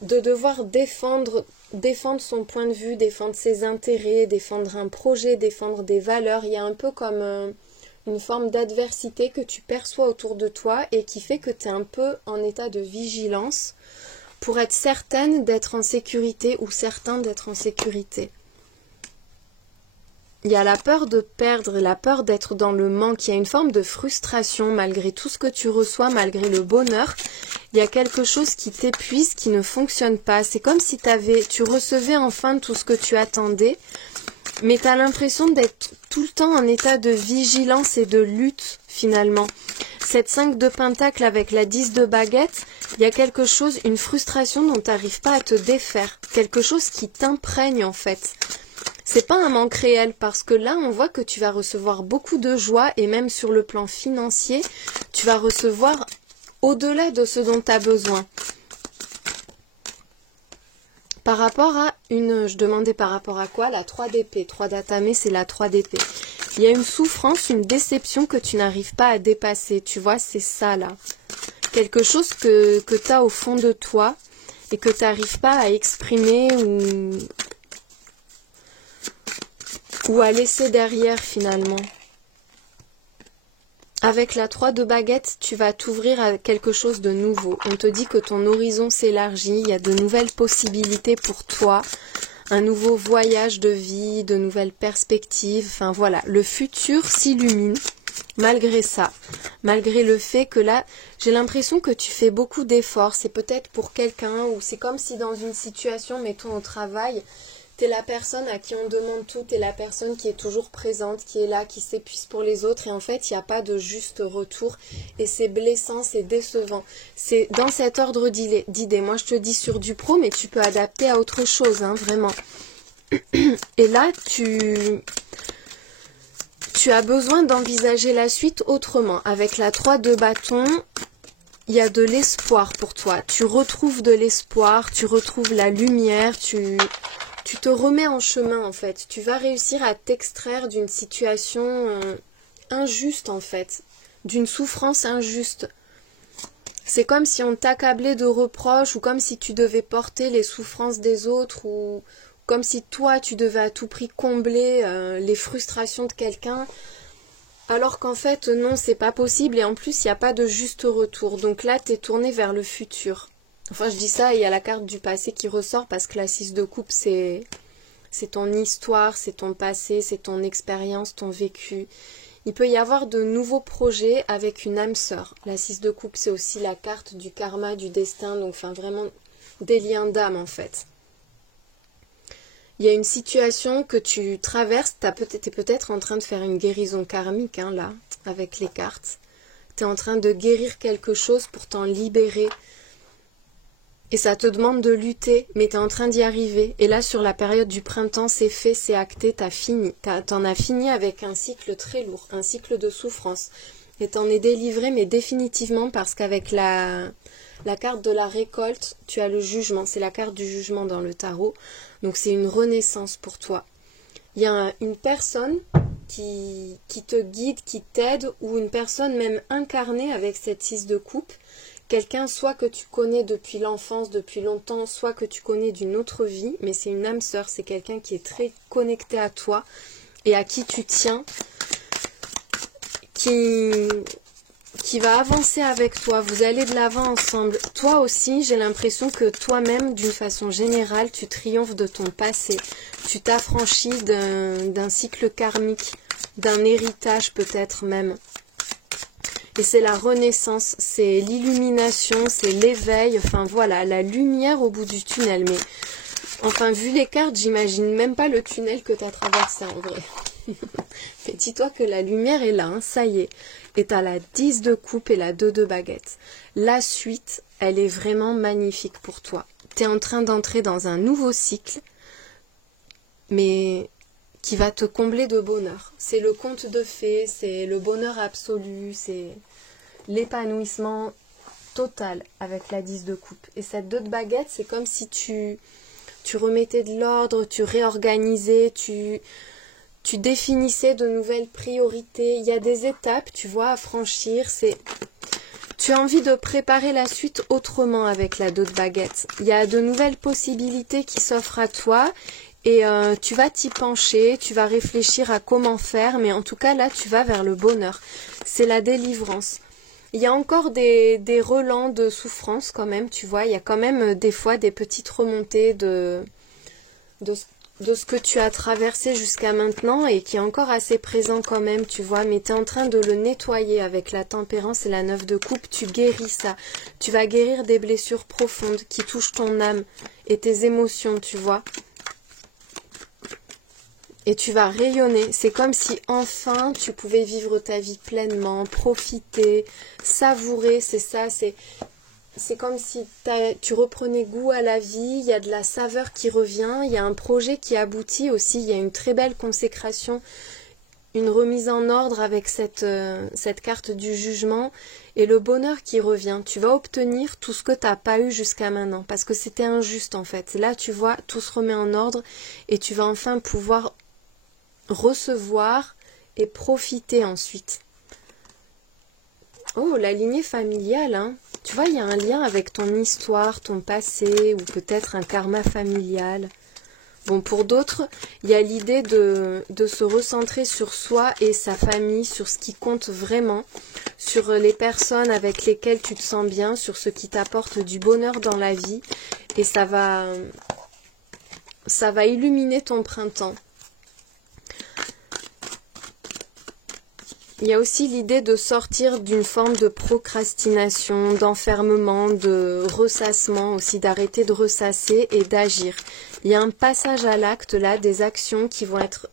devoir défendre son point de vue, défendre ses intérêts, défendre un projet, défendre des valeurs. Il y a un peu comme une forme d'adversité que tu perçois autour de toi et qui fait que tu es un peu en état de vigilance pour être certaine d'être en sécurité ou certain d'être en sécurité. Il y a la peur de perdre, la peur d'être dans le manque. Il y a une forme de frustration malgré tout ce que tu reçois, malgré le bonheur. Il y a quelque chose qui t'épuise, qui ne fonctionne pas. C'est comme si tu recevais enfin tout ce que tu attendais, mais tu as l'impression d'être tout le temps en état de vigilance et de lutte finalement. Cette 5 de pentacle avec la 10 de baguette, il y a quelque chose, une frustration dont tu n'arrives pas à te défaire. Quelque chose qui t'imprègne en fait. C'est pas un manque réel parce que là on voit que tu vas recevoir beaucoup de joie et même sur le plan financier, tu vas recevoir au-delà de ce dont tu as besoin. Par rapport à je demandais par rapport à quoi? La 3 d'épée. 3 d'atame, c'est la 3 d'épée. Il y a une souffrance, une déception que tu n'arrives pas à dépasser. Tu vois, c'est ça là. Quelque chose que tu as au fond de toi et que tu n'arrives pas à exprimer ou à laisser derrière finalement. Avec la 3 de baguette, tu vas t'ouvrir à quelque chose de nouveau. On te dit que ton horizon s'élargit, il y a de nouvelles possibilités pour toi, un nouveau voyage de vie, de nouvelles perspectives. Enfin voilà, le futur s'illumine malgré ça. Malgré le fait que là, j'ai l'impression que tu fais beaucoup d'efforts. C'est peut-être pour quelqu'un ou c'est comme si dans une situation, mettons au travail, t'es la personne à qui on demande tout, t'es la personne qui est toujours présente, qui est là, qui s'épuise pour les autres et en fait il n'y a pas de juste retour et c'est blessant, c'est décevant. C'est dans cet ordre d'idées. Moi je te dis sur du pro mais tu peux adapter à autre chose, hein, vraiment. Et là tu as besoin d'envisager la suite autrement. Avec la 3 de bâton, il y a de l'espoir pour toi. Tu retrouves de l'espoir, tu retrouves la lumière, tu te remets en chemin en fait. Tu vas réussir à t'extraire d'une situation injuste en fait, d'une souffrance injuste. C'est comme si on t'accablait de reproches ou comme si tu devais porter les souffrances des autres ou comme si toi tu devais à tout prix combler les frustrations de quelqu'un. Alors qu'en fait non, c'est pas possible et en plus il n'y a pas de juste retour. Donc là tu es tourné vers le futur. Enfin, je dis ça, il y a la carte du passé qui ressort parce que la 6 de coupe, c'est ton histoire, c'est ton passé, c'est ton expérience, ton vécu. Il peut y avoir de nouveaux projets avec une âme sœur. La 6 de coupe, c'est aussi la carte du karma, du destin, donc enfin vraiment des liens d'âme en fait. Il y a une situation que tu traverses, tu es peut-être en train de faire une guérison karmique, hein, là, avec les cartes. Tu es en train de guérir quelque chose pour t'en libérer. Et ça te demande de lutter, mais tu es en train d'y arriver. Et là, sur la période du printemps, c'est fait, c'est acté, t'en as fini avec un cycle très lourd, un cycle de souffrance. Et t'en es délivré, mais définitivement, parce qu'avec la carte de la récolte, tu as le jugement. C'est la carte du jugement dans le tarot. Donc c'est une renaissance pour toi. Il y a une personne qui te guide, qui t'aide, ou une personne même incarnée avec cette 6 de coupe. Quelqu'un soit que tu connais depuis l'enfance, depuis longtemps, soit que tu connais d'une autre vie, mais c'est une âme sœur, c'est quelqu'un qui est très connecté à toi et à qui tu tiens, qui va avancer avec toi, vous allez de l'avant ensemble. Toi aussi, j'ai l'impression que toi-même, d'une façon générale, tu triomphes de ton passé, tu t'affranchis d'un cycle karmique, d'un héritage peut-être même. Et c'est la renaissance, c'est l'illumination, c'est l'éveil, enfin voilà, la lumière au bout du tunnel. Mais enfin, vu les cartes, j'imagine même pas le tunnel que tu as traversé en vrai. Mais dis-toi que la lumière est là, hein, ça y est. Et tu as la 10 de coupe et la 2 de baguette. La suite, elle est vraiment magnifique pour toi. Tu es en train d'entrer dans un nouveau cycle, mais qui va te combler de bonheur. C'est le conte de fées, c'est le bonheur absolu, c'est l'épanouissement total avec la 10 de coupe. Et cette 2 de baguette, c'est comme si tu remettais de l'ordre, tu réorganisais, tu tu définissais de nouvelles priorités. Il y a des étapes, tu vois, à franchir. Tu as envie de préparer la suite autrement avec la 2 de baguette. Il y a de nouvelles possibilités qui s'offrent à toi et tu vas t'y pencher, tu vas réfléchir à comment faire, mais en tout cas là, tu vas vers le bonheur. C'est la délivrance. Il y a encore des relents de souffrance quand même, tu vois. Il y a quand même des fois des petites remontées de ce que tu as traversé jusqu'à maintenant et qui est encore assez présent quand même, tu vois. Mais tu es en train de le nettoyer avec la tempérance et la 9 de coupe. Tu guéris ça. Tu vas guérir des blessures profondes qui touchent ton âme et tes émotions, tu vois. Et tu vas rayonner. C'est comme si enfin tu pouvais vivre ta vie pleinement, profiter, savourer. C'est ça, c'est comme si tu reprenais goût à la vie. Il y a de la saveur qui revient. Il y a un projet qui aboutit aussi. Il y a une très belle consécration, une remise en ordre avec cette carte du jugement et le bonheur qui revient. Tu vas obtenir tout ce que tu n'as pas eu jusqu'à maintenant parce que c'était injuste en fait. Là, tu vois, tout se remet en ordre et tu vas enfin pouvoir recevoir et profiter ensuite. Oh, la lignée familiale, hein. Tu vois, il y a un lien avec ton histoire, ton passé, ou peut-être un karma familial. Bon, pour d'autres, il y a l'idée de se recentrer sur soi et sa famille, sur ce qui compte vraiment, sur les personnes avec lesquelles tu te sens bien, sur ce qui t'apporte du bonheur dans la vie. Et ça va illuminer ton printemps. Il y a aussi l'idée de sortir d'une forme de procrastination, d'enfermement, de ressassement aussi, d'arrêter de ressasser et d'agir. Il y a un passage à l'acte là, des actions qui vont être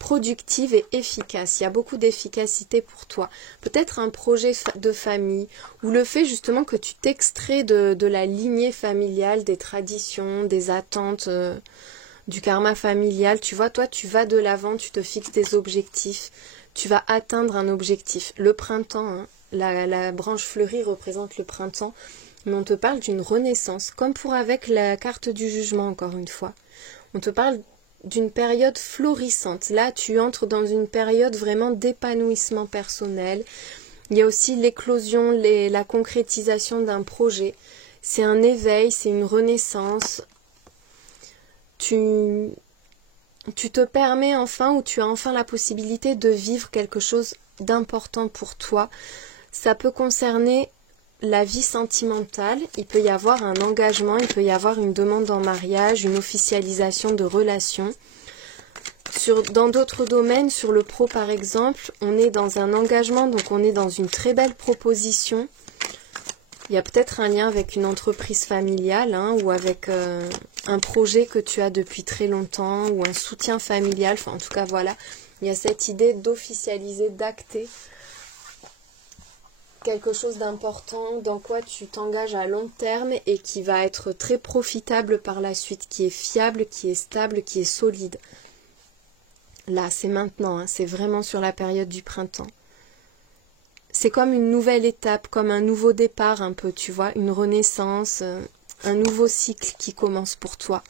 productives et efficaces. Il y a beaucoup d'efficacité pour toi. Peut-être un projet de famille ou le fait justement que tu t'extrais de la lignée familiale, des traditions, des attentes, du karma familial. Tu vois, toi, tu vas de l'avant, tu te fixes des objectifs. Tu vas atteindre un objectif. Le printemps, hein, la branche fleurie représente le printemps, mais on te parle d'une renaissance, comme pour avec la carte du jugement, encore une fois. On te parle d'une période florissante. Là, tu entres dans une période vraiment d'épanouissement personnel. Il y a aussi l'éclosion, la concrétisation d'un projet. C'est un éveil, c'est une renaissance. Tu te permets enfin ou tu as enfin la possibilité de vivre quelque chose d'important pour toi. Ça peut concerner la vie sentimentale, il peut y avoir un engagement, il peut y avoir une demande en mariage, une officialisation de relation. Dans d'autres domaines, sur le pro par exemple, on est dans un engagement, donc on est dans une très belle proposition. Il y a peut-être un lien avec une entreprise familiale hein, ou avec un projet que tu as depuis très longtemps ou un soutien familial. Enfin, en tout cas, voilà. Il y a cette idée d'officialiser, d'acter quelque chose d'important dans quoi tu t'engages à long terme et qui va être très profitable par la suite, qui est fiable, qui est stable, qui est solide. Là, c'est maintenant, hein, c'est vraiment sur la période du printemps. C'est comme une nouvelle étape, comme un nouveau départ un peu, tu vois, une renaissance, un nouveau cycle qui commence pour toi.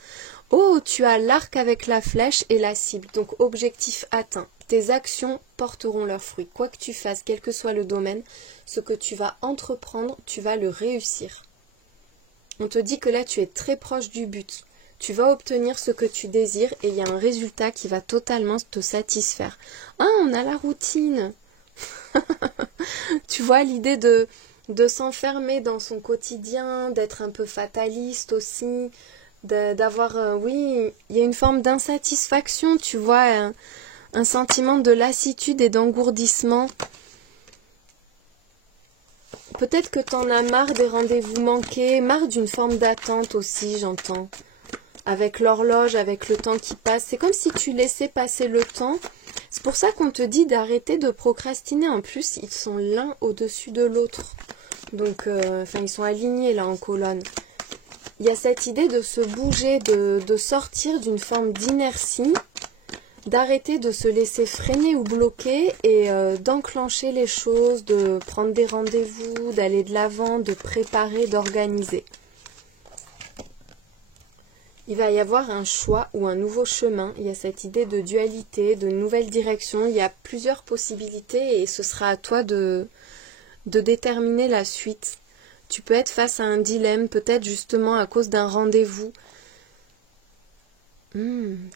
Oh, tu as l'arc avec la flèche et la cible, donc objectif atteint. Tes actions porteront leurs fruits. Quoi que tu fasses, quel que soit le domaine, ce que tu vas entreprendre, tu vas le réussir. On te dit que là, tu es très proche du but. Tu vas obtenir ce que tu désires et il y a un résultat qui va totalement te satisfaire. Ah, on a la routine. Tu vois l'idée de s'enfermer dans son quotidien, d'être un peu fataliste aussi, d'avoir, oui, il y a une forme d'insatisfaction, tu vois, un sentiment de lassitude et d'engourdissement. Peut-être que t'en as marre des rendez-vous manqués, marre d'une forme d'attente aussi, j'entends. Avec l'horloge, avec le temps qui passe, c'est comme si tu laissais passer le temps. C'est pour ça qu'on te dit d'arrêter de procrastiner. En plus, ils sont l'un au-dessus de l'autre. Donc, ils sont alignés là en colonne. Il y a cette idée de se bouger, de sortir d'une forme d'inertie, d'arrêter de se laisser freiner ou bloquer et d'enclencher les choses, de prendre des rendez-vous, d'aller de l'avant, de préparer, d'organiser. Il va y avoir un choix ou un nouveau chemin. Il y a cette idée de dualité, de nouvelle direction. Il y a plusieurs possibilités et ce sera à toi de déterminer la suite. Tu peux être face à un dilemme, peut-être justement à cause d'un rendez-vous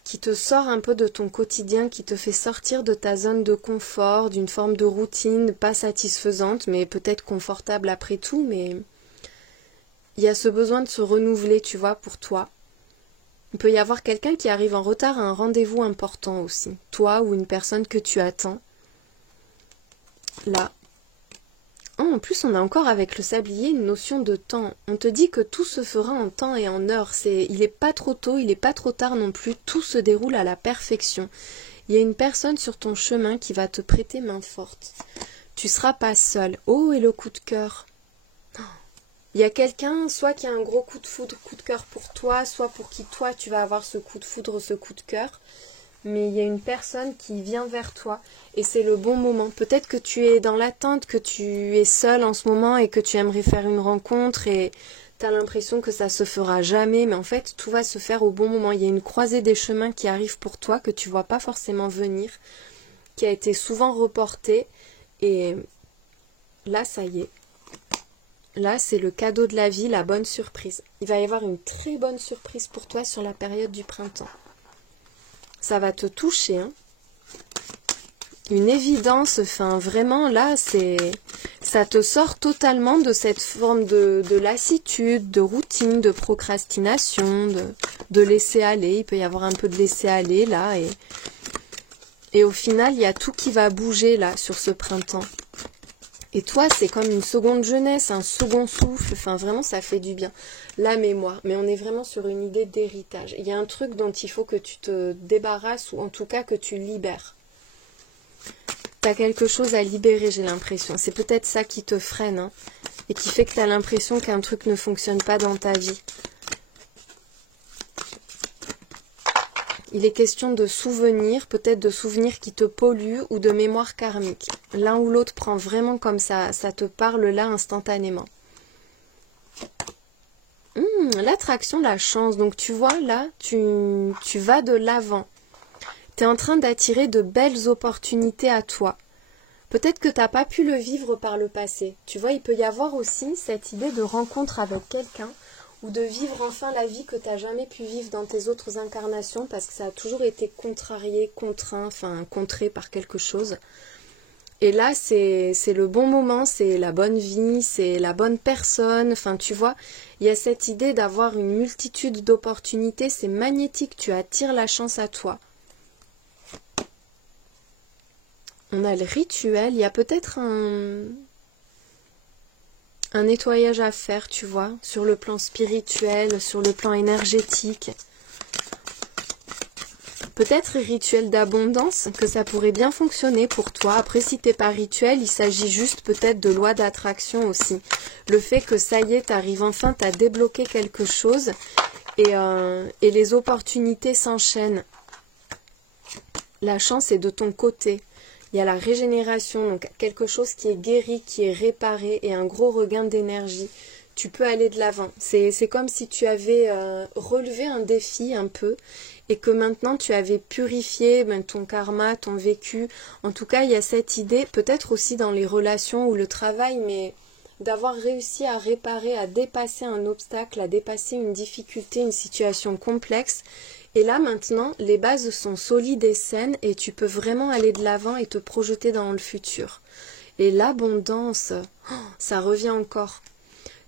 qui te sort un peu de ton quotidien, qui te fait sortir de ta zone de confort, d'une forme de routine pas satisfaisante, mais peut-être confortable après tout, mais il y a ce besoin de se renouveler, tu vois, pour toi. Il peut y avoir quelqu'un qui arrive en retard à un rendez-vous important aussi, toi ou une personne que tu attends. Là. Oh, en plus, on a encore avec le sablier une notion de temps. On te dit que tout se fera en temps et en heure. Il n'est pas trop tôt, il n'est pas trop tard non plus. Tout se déroule à la perfection. Il y a une personne sur ton chemin qui va te prêter main forte. Tu ne seras pas seul. Oh, et le coup de cœur. Il y a quelqu'un, soit qui a un gros coup de foudre, coup de cœur pour toi, soit pour qui toi tu vas avoir ce coup de foudre, ce coup de cœur. Mais il y a une personne qui vient vers toi et c'est le bon moment. Peut-être que tu es dans l'attente, que tu es seul en ce moment et que tu aimerais faire une rencontre et tu as l'impression que ça se fera jamais, mais en fait tout va se faire au bon moment. Il y a une croisée des chemins qui arrive pour toi que tu vois pas forcément venir, qui a été souvent reportée et là ça y est. Là c'est le cadeau de la vie, la bonne surprise. Il va y avoir une très bonne surprise pour toi sur la période du printemps. Ça va te toucher, hein. Une évidence, enfin vraiment là, ça te sort totalement de cette forme de lassitude, de routine, de procrastination, de laisser aller. Il peut y avoir un peu de laisser aller là et au final, il y a tout qui va bouger là sur ce printemps. Et toi, c'est comme une seconde jeunesse, un second souffle, enfin vraiment ça fait du bien. La mémoire, mais on est vraiment sur une idée d'héritage. Il y a un truc dont il faut que tu te débarrasses ou en tout cas que tu libères. Tu as quelque chose à libérer, j'ai l'impression. C'est peut-être ça qui te freine hein, et qui fait que tu as l'impression qu'un truc ne fonctionne pas dans ta vie. Il est question de souvenirs, peut-être de souvenirs qui te polluent ou de mémoire karmique. L'un ou l'autre prend vraiment comme ça te parle là instantanément. L'attraction, la chance. Donc tu vois là, tu vas de l'avant. Tu es en train d'attirer de belles opportunités à toi. Peut-être que tu n'as pas pu le vivre par le passé. Tu vois, il peut y avoir aussi cette idée de rencontre avec quelqu'un ou de vivre enfin la vie que tu n'as jamais pu vivre dans tes autres incarnations parce que ça a toujours été contrarié, contraint, enfin contré par quelque chose. Et là, c'est le bon moment, c'est la bonne vie, c'est la bonne personne. Enfin, tu vois, il y a cette idée d'avoir une multitude d'opportunités, c'est magnétique, tu attires la chance à toi. On a le rituel, il y a peut-être un nettoyage à faire, tu vois, sur le plan spirituel, sur le plan énergétique. Peut-être rituel d'abondance, que ça pourrait bien fonctionner pour toi. Après, si t'es pas rituel, il s'agit juste peut-être de loi d'attraction aussi. Le fait que ça y est, t'arrives enfin, t'as débloqué quelque chose et les opportunités s'enchaînent. La chance est de ton côté. Il y a la régénération, donc quelque chose qui est guéri, qui est réparé et un gros regain d'énergie. Tu peux aller de l'avant. C'est comme si tu avais relevé un défi un peu et que maintenant tu avais purifié ton karma, ton vécu. En tout cas, il y a cette idée, peut-être aussi dans les relations ou le travail, mais d'avoir réussi à réparer, à dépasser un obstacle, à dépasser une difficulté, une situation complexe. Et là, maintenant, les bases sont solides et saines et tu peux vraiment aller de l'avant et te projeter dans le futur. Et l'abondance, ça revient encore.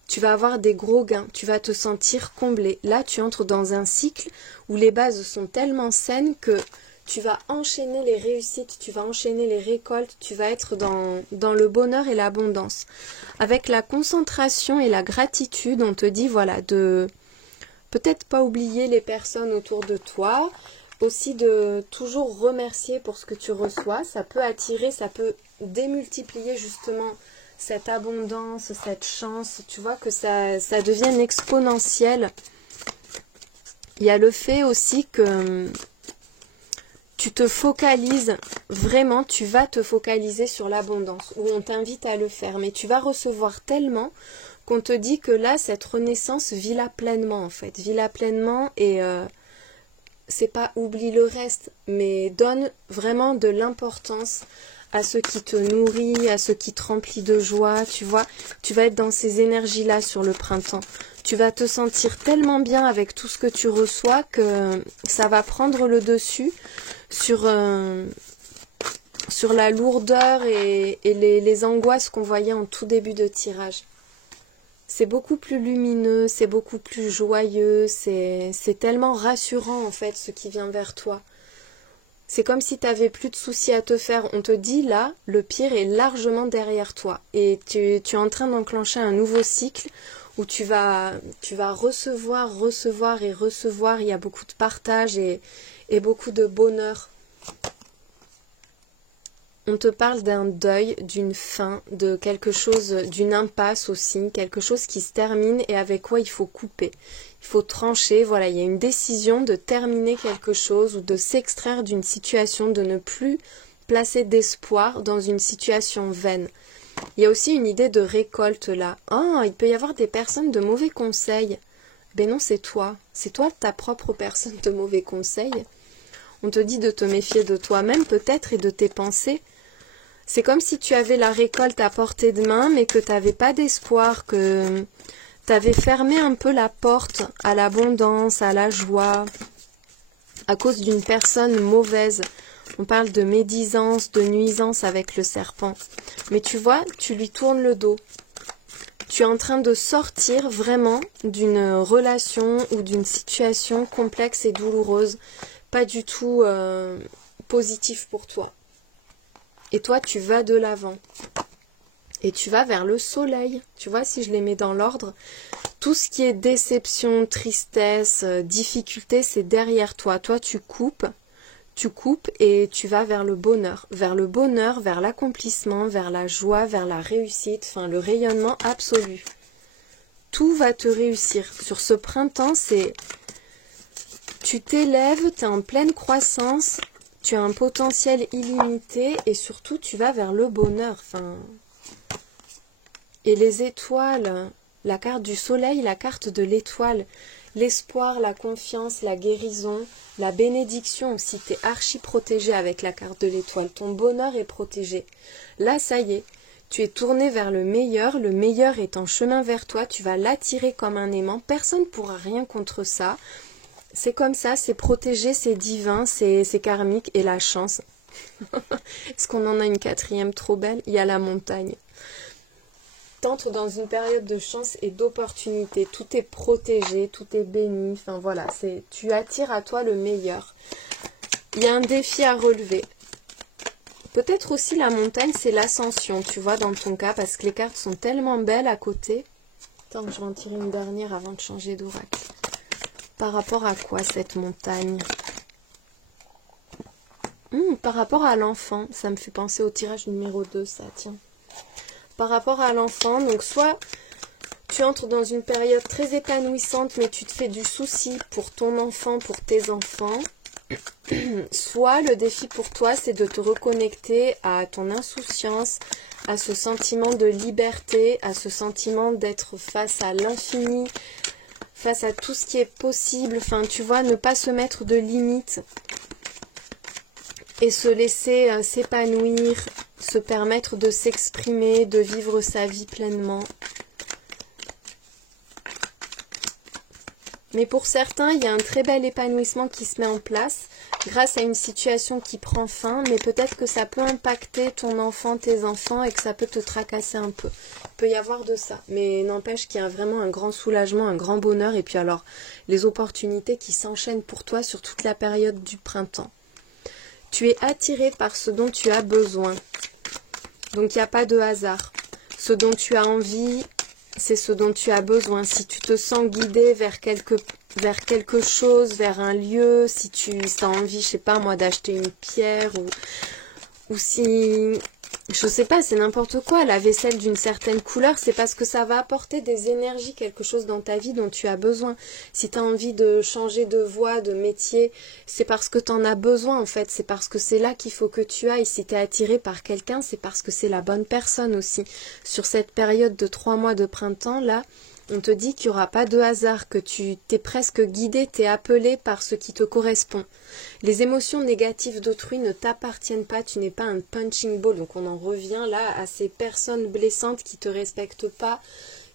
Tu vas avoir des gros gains, tu vas te sentir comblé. Là, tu entres dans un cycle où les bases sont tellement saines que tu vas enchaîner les réussites, tu vas enchaîner les récoltes, tu vas être dans le bonheur et l'abondance. Avec la concentration et la gratitude, on te dit, voilà, de peut-être pas oublier les personnes autour de toi, aussi de toujours remercier pour ce que tu reçois. Ça peut attirer, ça peut démultiplier justement cette abondance, cette chance, tu vois, que ça devienne exponentiel. Il y a le fait aussi que tu te focalises, vraiment, tu vas te focaliser sur l'abondance, ou on t'invite à le faire, mais tu vas recevoir tellement qu'on te dit que là, cette renaissance, vis-la pleinement en fait. Vis-la pleinement et c'est pas oublie le reste, mais donne vraiment de l'importance à ce qui te nourrit, à ce qui te remplit de joie, tu vois. Tu vas être dans ces énergies-là sur le printemps. Tu vas te sentir tellement bien avec tout ce que tu reçois que ça va prendre le dessus sur la lourdeur et les angoisses qu'on voyait en tout début de tirage. C'est beaucoup plus lumineux, c'est beaucoup plus joyeux, c'est tellement rassurant en fait ce qui vient vers toi. C'est comme si tu n'avais plus de soucis à te faire. On te dit là, le pire est largement derrière toi. Et tu es en train d'enclencher un nouveau cycle où tu vas recevoir, recevoir et recevoir. Il y a beaucoup de partage et beaucoup de bonheur. On te parle d'un deuil, d'une fin, de quelque chose, d'une impasse aussi, quelque chose qui se termine et avec quoi il faut couper. Il faut trancher, voilà, il y a une décision de terminer quelque chose ou de s'extraire d'une situation, de ne plus placer d'espoir dans une situation vaine. Il y a aussi une idée de récolte là. Oh, il peut y avoir des personnes de mauvais conseils. Ben non, c'est toi ta propre personne de mauvais conseils. On te dit de te méfier de toi-même peut-être et de tes pensées. C'est comme si tu avais la récolte à portée de main, mais que tu n'avais pas d'espoir, que tu avais fermé un peu la porte à l'abondance, à la joie, à cause d'une personne mauvaise. On parle de médisance, de nuisance avec le serpent. Mais tu vois, tu lui tournes le dos. Tu es en train de sortir vraiment d'une relation ou d'une situation complexe et douloureuse, pas du tout positive pour toi. Et toi, tu vas de l'avant. Et tu vas vers le soleil. Tu vois, si je les mets dans l'ordre, tout ce qui est déception, tristesse, difficulté, c'est derrière toi. Toi, tu coupes et tu vas vers le bonheur. Vers le bonheur, vers l'accomplissement, vers la joie, vers la réussite, enfin le rayonnement absolu. Tout va te réussir. Sur ce printemps, c'est... Tu t'élèves, tu es en pleine croissance... Tu as un potentiel illimité et surtout tu vas vers le bonheur. Enfin... Et les étoiles, la carte du soleil, la carte de l'étoile, l'espoir, la confiance, la guérison, la bénédiction aussi. Tu es archi protégé avec la carte de l'étoile. Ton bonheur est protégé. Là, ça y est, tu es tourné vers le meilleur est en chemin vers toi. Tu vas l'attirer comme un aimant. Personne ne pourra rien contre ça. C'est comme ça, c'est protégé, c'est divin, c'est karmique et la chance. Est-ce qu'on en a une quatrième trop belle? Il y a la montagne. T'entres dans une période de chance et d'opportunité. Tout est protégé, tout est béni. Enfin voilà, tu attires à toi le meilleur. Il y a un défi à relever. Peut-être aussi la montagne, c'est l'ascension, tu vois, dans ton cas, parce que les cartes sont tellement belles à côté. Attends, je vais en tirer une dernière avant de changer d'oracle. Par rapport à quoi cette montagne? Par rapport à l'enfant, ça me fait penser au tirage numéro 2, ça, tiens. Par rapport à l'enfant, donc soit tu entres dans une période très épanouissante, mais tu te fais du souci pour ton enfant, pour tes enfants. Soit le défi pour toi, c'est de te reconnecter à ton insouciance, à ce sentiment de liberté, à ce sentiment d'être face à l'infini, face à tout ce qui est possible, enfin tu vois, ne pas se mettre de limites et se laisser s'épanouir, se permettre de s'exprimer, de vivre sa vie pleinement. Mais pour certains, il y a un très bel épanouissement qui se met en place grâce à une situation qui prend fin, mais peut-être que ça peut impacter ton enfant, tes enfants et que ça peut te tracasser un peu. Il peut y avoir de ça, mais n'empêche qu'il y a vraiment un grand soulagement, un grand bonheur et puis alors les opportunités qui s'enchaînent pour toi sur toute la période du printemps. Tu es attiré par ce dont tu as besoin, donc il n'y a pas de hasard. Ce dont tu as envie, c'est ce dont tu as besoin. Si tu te sens guidé vers quelque chose, vers un lieu, si tu as envie, je sais pas moi, d'acheter une pierre ou si je sais pas, c'est n'importe quoi, la vaisselle d'une certaine couleur, c'est parce que ça va apporter des énergies, quelque chose dans ta vie dont tu as besoin. Si tu as envie de changer de voie, de métier, c'est parce que tu en as besoin en fait, c'est parce que c'est là qu'il faut que tu ailles. Si tu es attiré par quelqu'un, c'est parce que c'est la bonne personne aussi. Sur cette période de 3 mois de printemps, là, on te dit qu'il n'y aura pas de hasard, que tu t'es presque guidé, t'es appelé par ce qui te correspond. Les émotions négatives d'autrui ne t'appartiennent pas, tu n'es pas un punching ball. Donc on en revient là à ces personnes blessantes qui ne te respectent pas,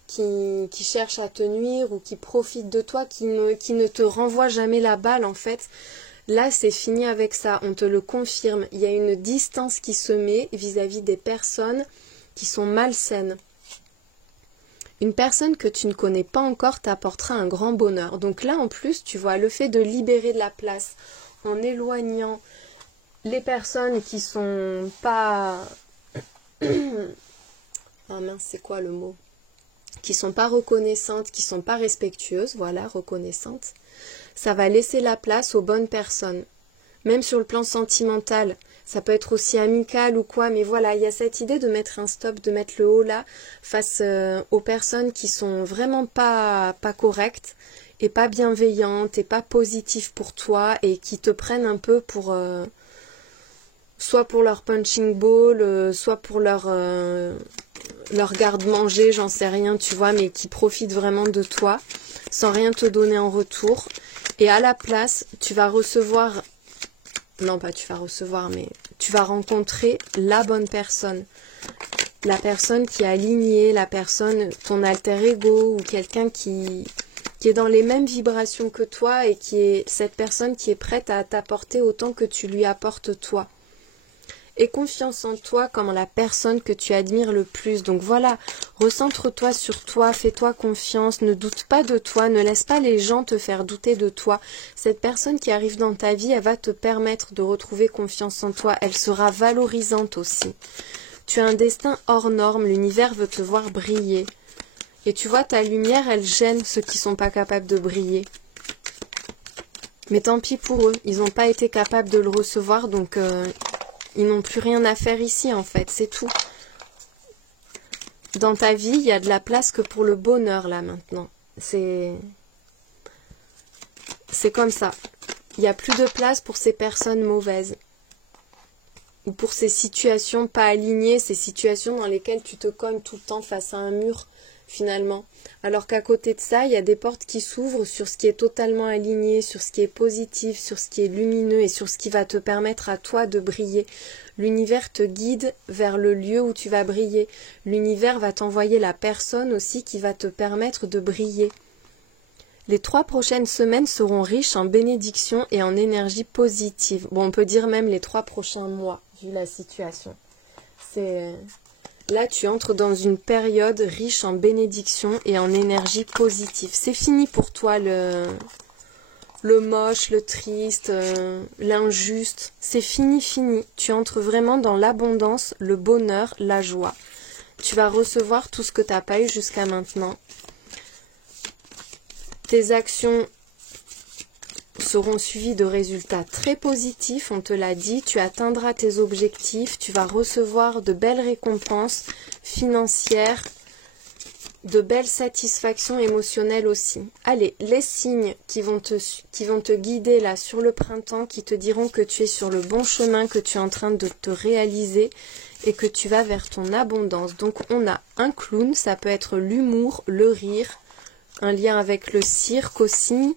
qui cherchent à te nuire ou qui profitent de toi, qui ne te renvoient jamais la balle en fait. Là c'est fini avec ça, on te le confirme. Il y a une distance qui se met vis-à-vis des personnes qui sont malsaines. Une personne que tu ne connais pas encore t'apportera un grand bonheur. Donc là, en plus, tu vois, le fait de libérer de la place en éloignant les personnes qui sont pas... Ah mince, c'est quoi le mot? Qui sont pas reconnaissantes, qui sont pas respectueuses, voilà, reconnaissantes. Ça va laisser la place aux bonnes personnes. Même sur le plan sentimental, ça peut être aussi amical ou quoi, mais voilà, il y a cette idée de mettre un stop, de mettre le haut là, face aux personnes qui sont vraiment pas correctes, et pas bienveillantes, et pas positives pour toi, et qui te prennent un peu pour... soit pour leur punching ball, soit pour leur garde-manger, j'en sais rien, tu vois, mais qui profitent vraiment de toi, sans rien te donner en retour. Et à la place, tu vas recevoir... Non, pas tu vas recevoir, mais tu vas rencontrer la bonne personne. La personne qui est alignée, la personne, ton alter ego, ou quelqu'un qui est dans les mêmes vibrations que toi et qui est cette personne qui est prête à t'apporter autant que tu lui apportes toi. Et confiance en toi comme la personne que tu admires le plus. Donc voilà, recentre-toi sur toi, fais-toi confiance, ne doute pas de toi, ne laisse pas les gens te faire douter de toi. Cette personne qui arrive dans ta vie, elle va te permettre de retrouver confiance en toi. Elle sera valorisante aussi. Tu as un destin hors norme, l'univers veut te voir briller. Et tu vois, ta lumière, elle gêne ceux qui sont pas capables de briller. Mais tant pis pour eux, ils n'ont pas été capables de le recevoir, donc... ils n'ont plus rien à faire ici en fait, c'est tout. Dans ta vie, il y a de la place que pour le bonheur là maintenant. C'est comme ça. Il n'y a plus de place pour ces personnes mauvaises. Ou pour ces situations pas alignées, ces situations dans lesquelles tu te cognes tout le temps face à un mur finalement. Alors qu'à côté de ça, il y a des portes qui s'ouvrent sur ce qui est totalement aligné, sur ce qui est positif, sur ce qui est lumineux et sur ce qui va te permettre à toi de briller. L'univers te guide vers le lieu où tu vas briller. L'univers va t'envoyer la personne aussi qui va te permettre de briller. Les 3 prochaines semaines seront riches en bénédictions et en énergie positive. Bon, on peut dire même les 3 prochains mois, vu la situation. Là, tu entres dans une période riche en bénédictions et en énergie positive. C'est fini pour toi le moche, le triste, l'injuste. C'est fini, fini. Tu entres vraiment dans l'abondance, le bonheur, la joie. Tu vas recevoir tout ce que tu n'as pas eu jusqu'à maintenant. Tes actions seront suivies de résultats très positifs, on te l'a dit, tu atteindras tes objectifs, tu vas recevoir de belles récompenses financières, de belles satisfactions émotionnelles aussi. Allez, les signes qui vont te guider là sur le printemps, qui te diront que tu es sur le bon chemin, que tu es en train de te réaliser et que tu vas vers ton abondance. Donc on a un clown, ça peut être l'humour, le rire, un lien avec le cirque aussi.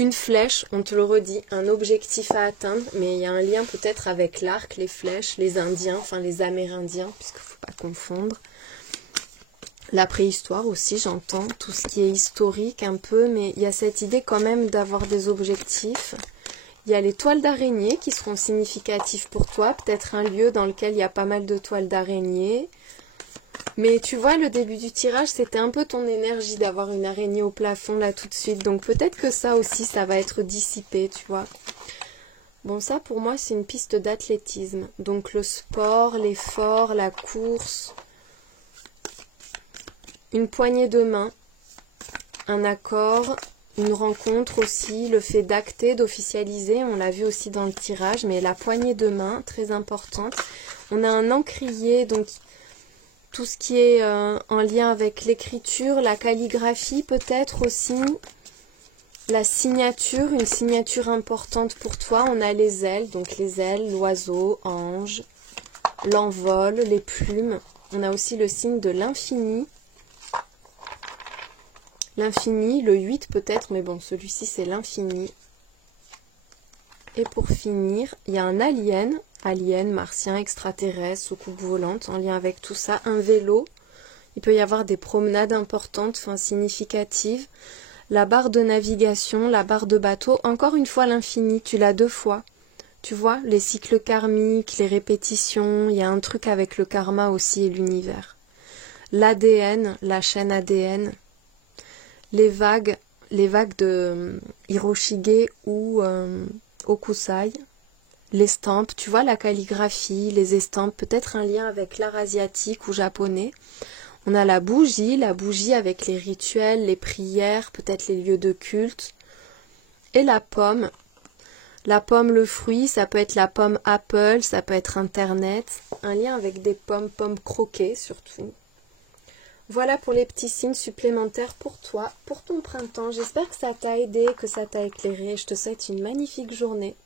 Une flèche, on te le redit, un objectif à atteindre, mais il y a un lien peut-être avec l'arc, les flèches, les Indiens, enfin les Amérindiens, puisqu'il ne faut pas confondre. La préhistoire aussi, j'entends, tout ce qui est historique un peu, mais il y a cette idée quand même d'avoir des objectifs. Il y a les toiles d'araignée qui seront significatives pour toi, peut-être un lieu dans lequel il y a pas mal de toiles d'araignée. Mais tu vois, le début du tirage, c'était un peu ton énergie d'avoir une araignée au plafond là tout de suite. Donc peut-être que ça aussi, ça va être dissipé, tu vois. Bon, ça pour moi, c'est une piste d'athlétisme. Donc le sport, l'effort, la course, une poignée de main, un accord, une rencontre aussi, le fait d'acter, d'officialiser, on l'a vu aussi dans le tirage, mais la poignée de main, très importante. On a un encrier, donc tout ce qui est en lien avec l'écriture, la calligraphie peut-être aussi, la signature, une signature importante pour toi. On a les ailes, donc les ailes, l'oiseau, ange, l'envol, les plumes. On a aussi le signe de l'infini. L'infini, le 8 peut-être, mais bon, celui-ci c'est l'infini. Et pour finir, il y a un alien, martien, extraterrestre, soucoupe volante, en lien avec tout ça, un vélo. Il peut y avoir des promenades importantes, enfin significatives. La barre de navigation, la barre de bateau, encore une fois l'infini, tu l'as 2 fois. Tu vois, les cycles karmiques, les répétitions, il y a un truc avec le karma aussi et l'univers. L'ADN, la chaîne ADN. Les vagues de Hiroshige ou Okusai, l'estampe, tu vois la calligraphie, les estampes, peut-être un lien avec l'art asiatique ou japonais. On a la bougie avec les rituels, les prières, peut-être les lieux de culte. Et la pomme, le fruit, ça peut être la pomme Apple, ça peut être Internet, un lien avec des pommes croquées surtout. Voilà pour les petits signes supplémentaires pour toi, pour ton printemps. J'espère que ça t'a aidé, que ça t'a éclairé. Je te souhaite une magnifique journée.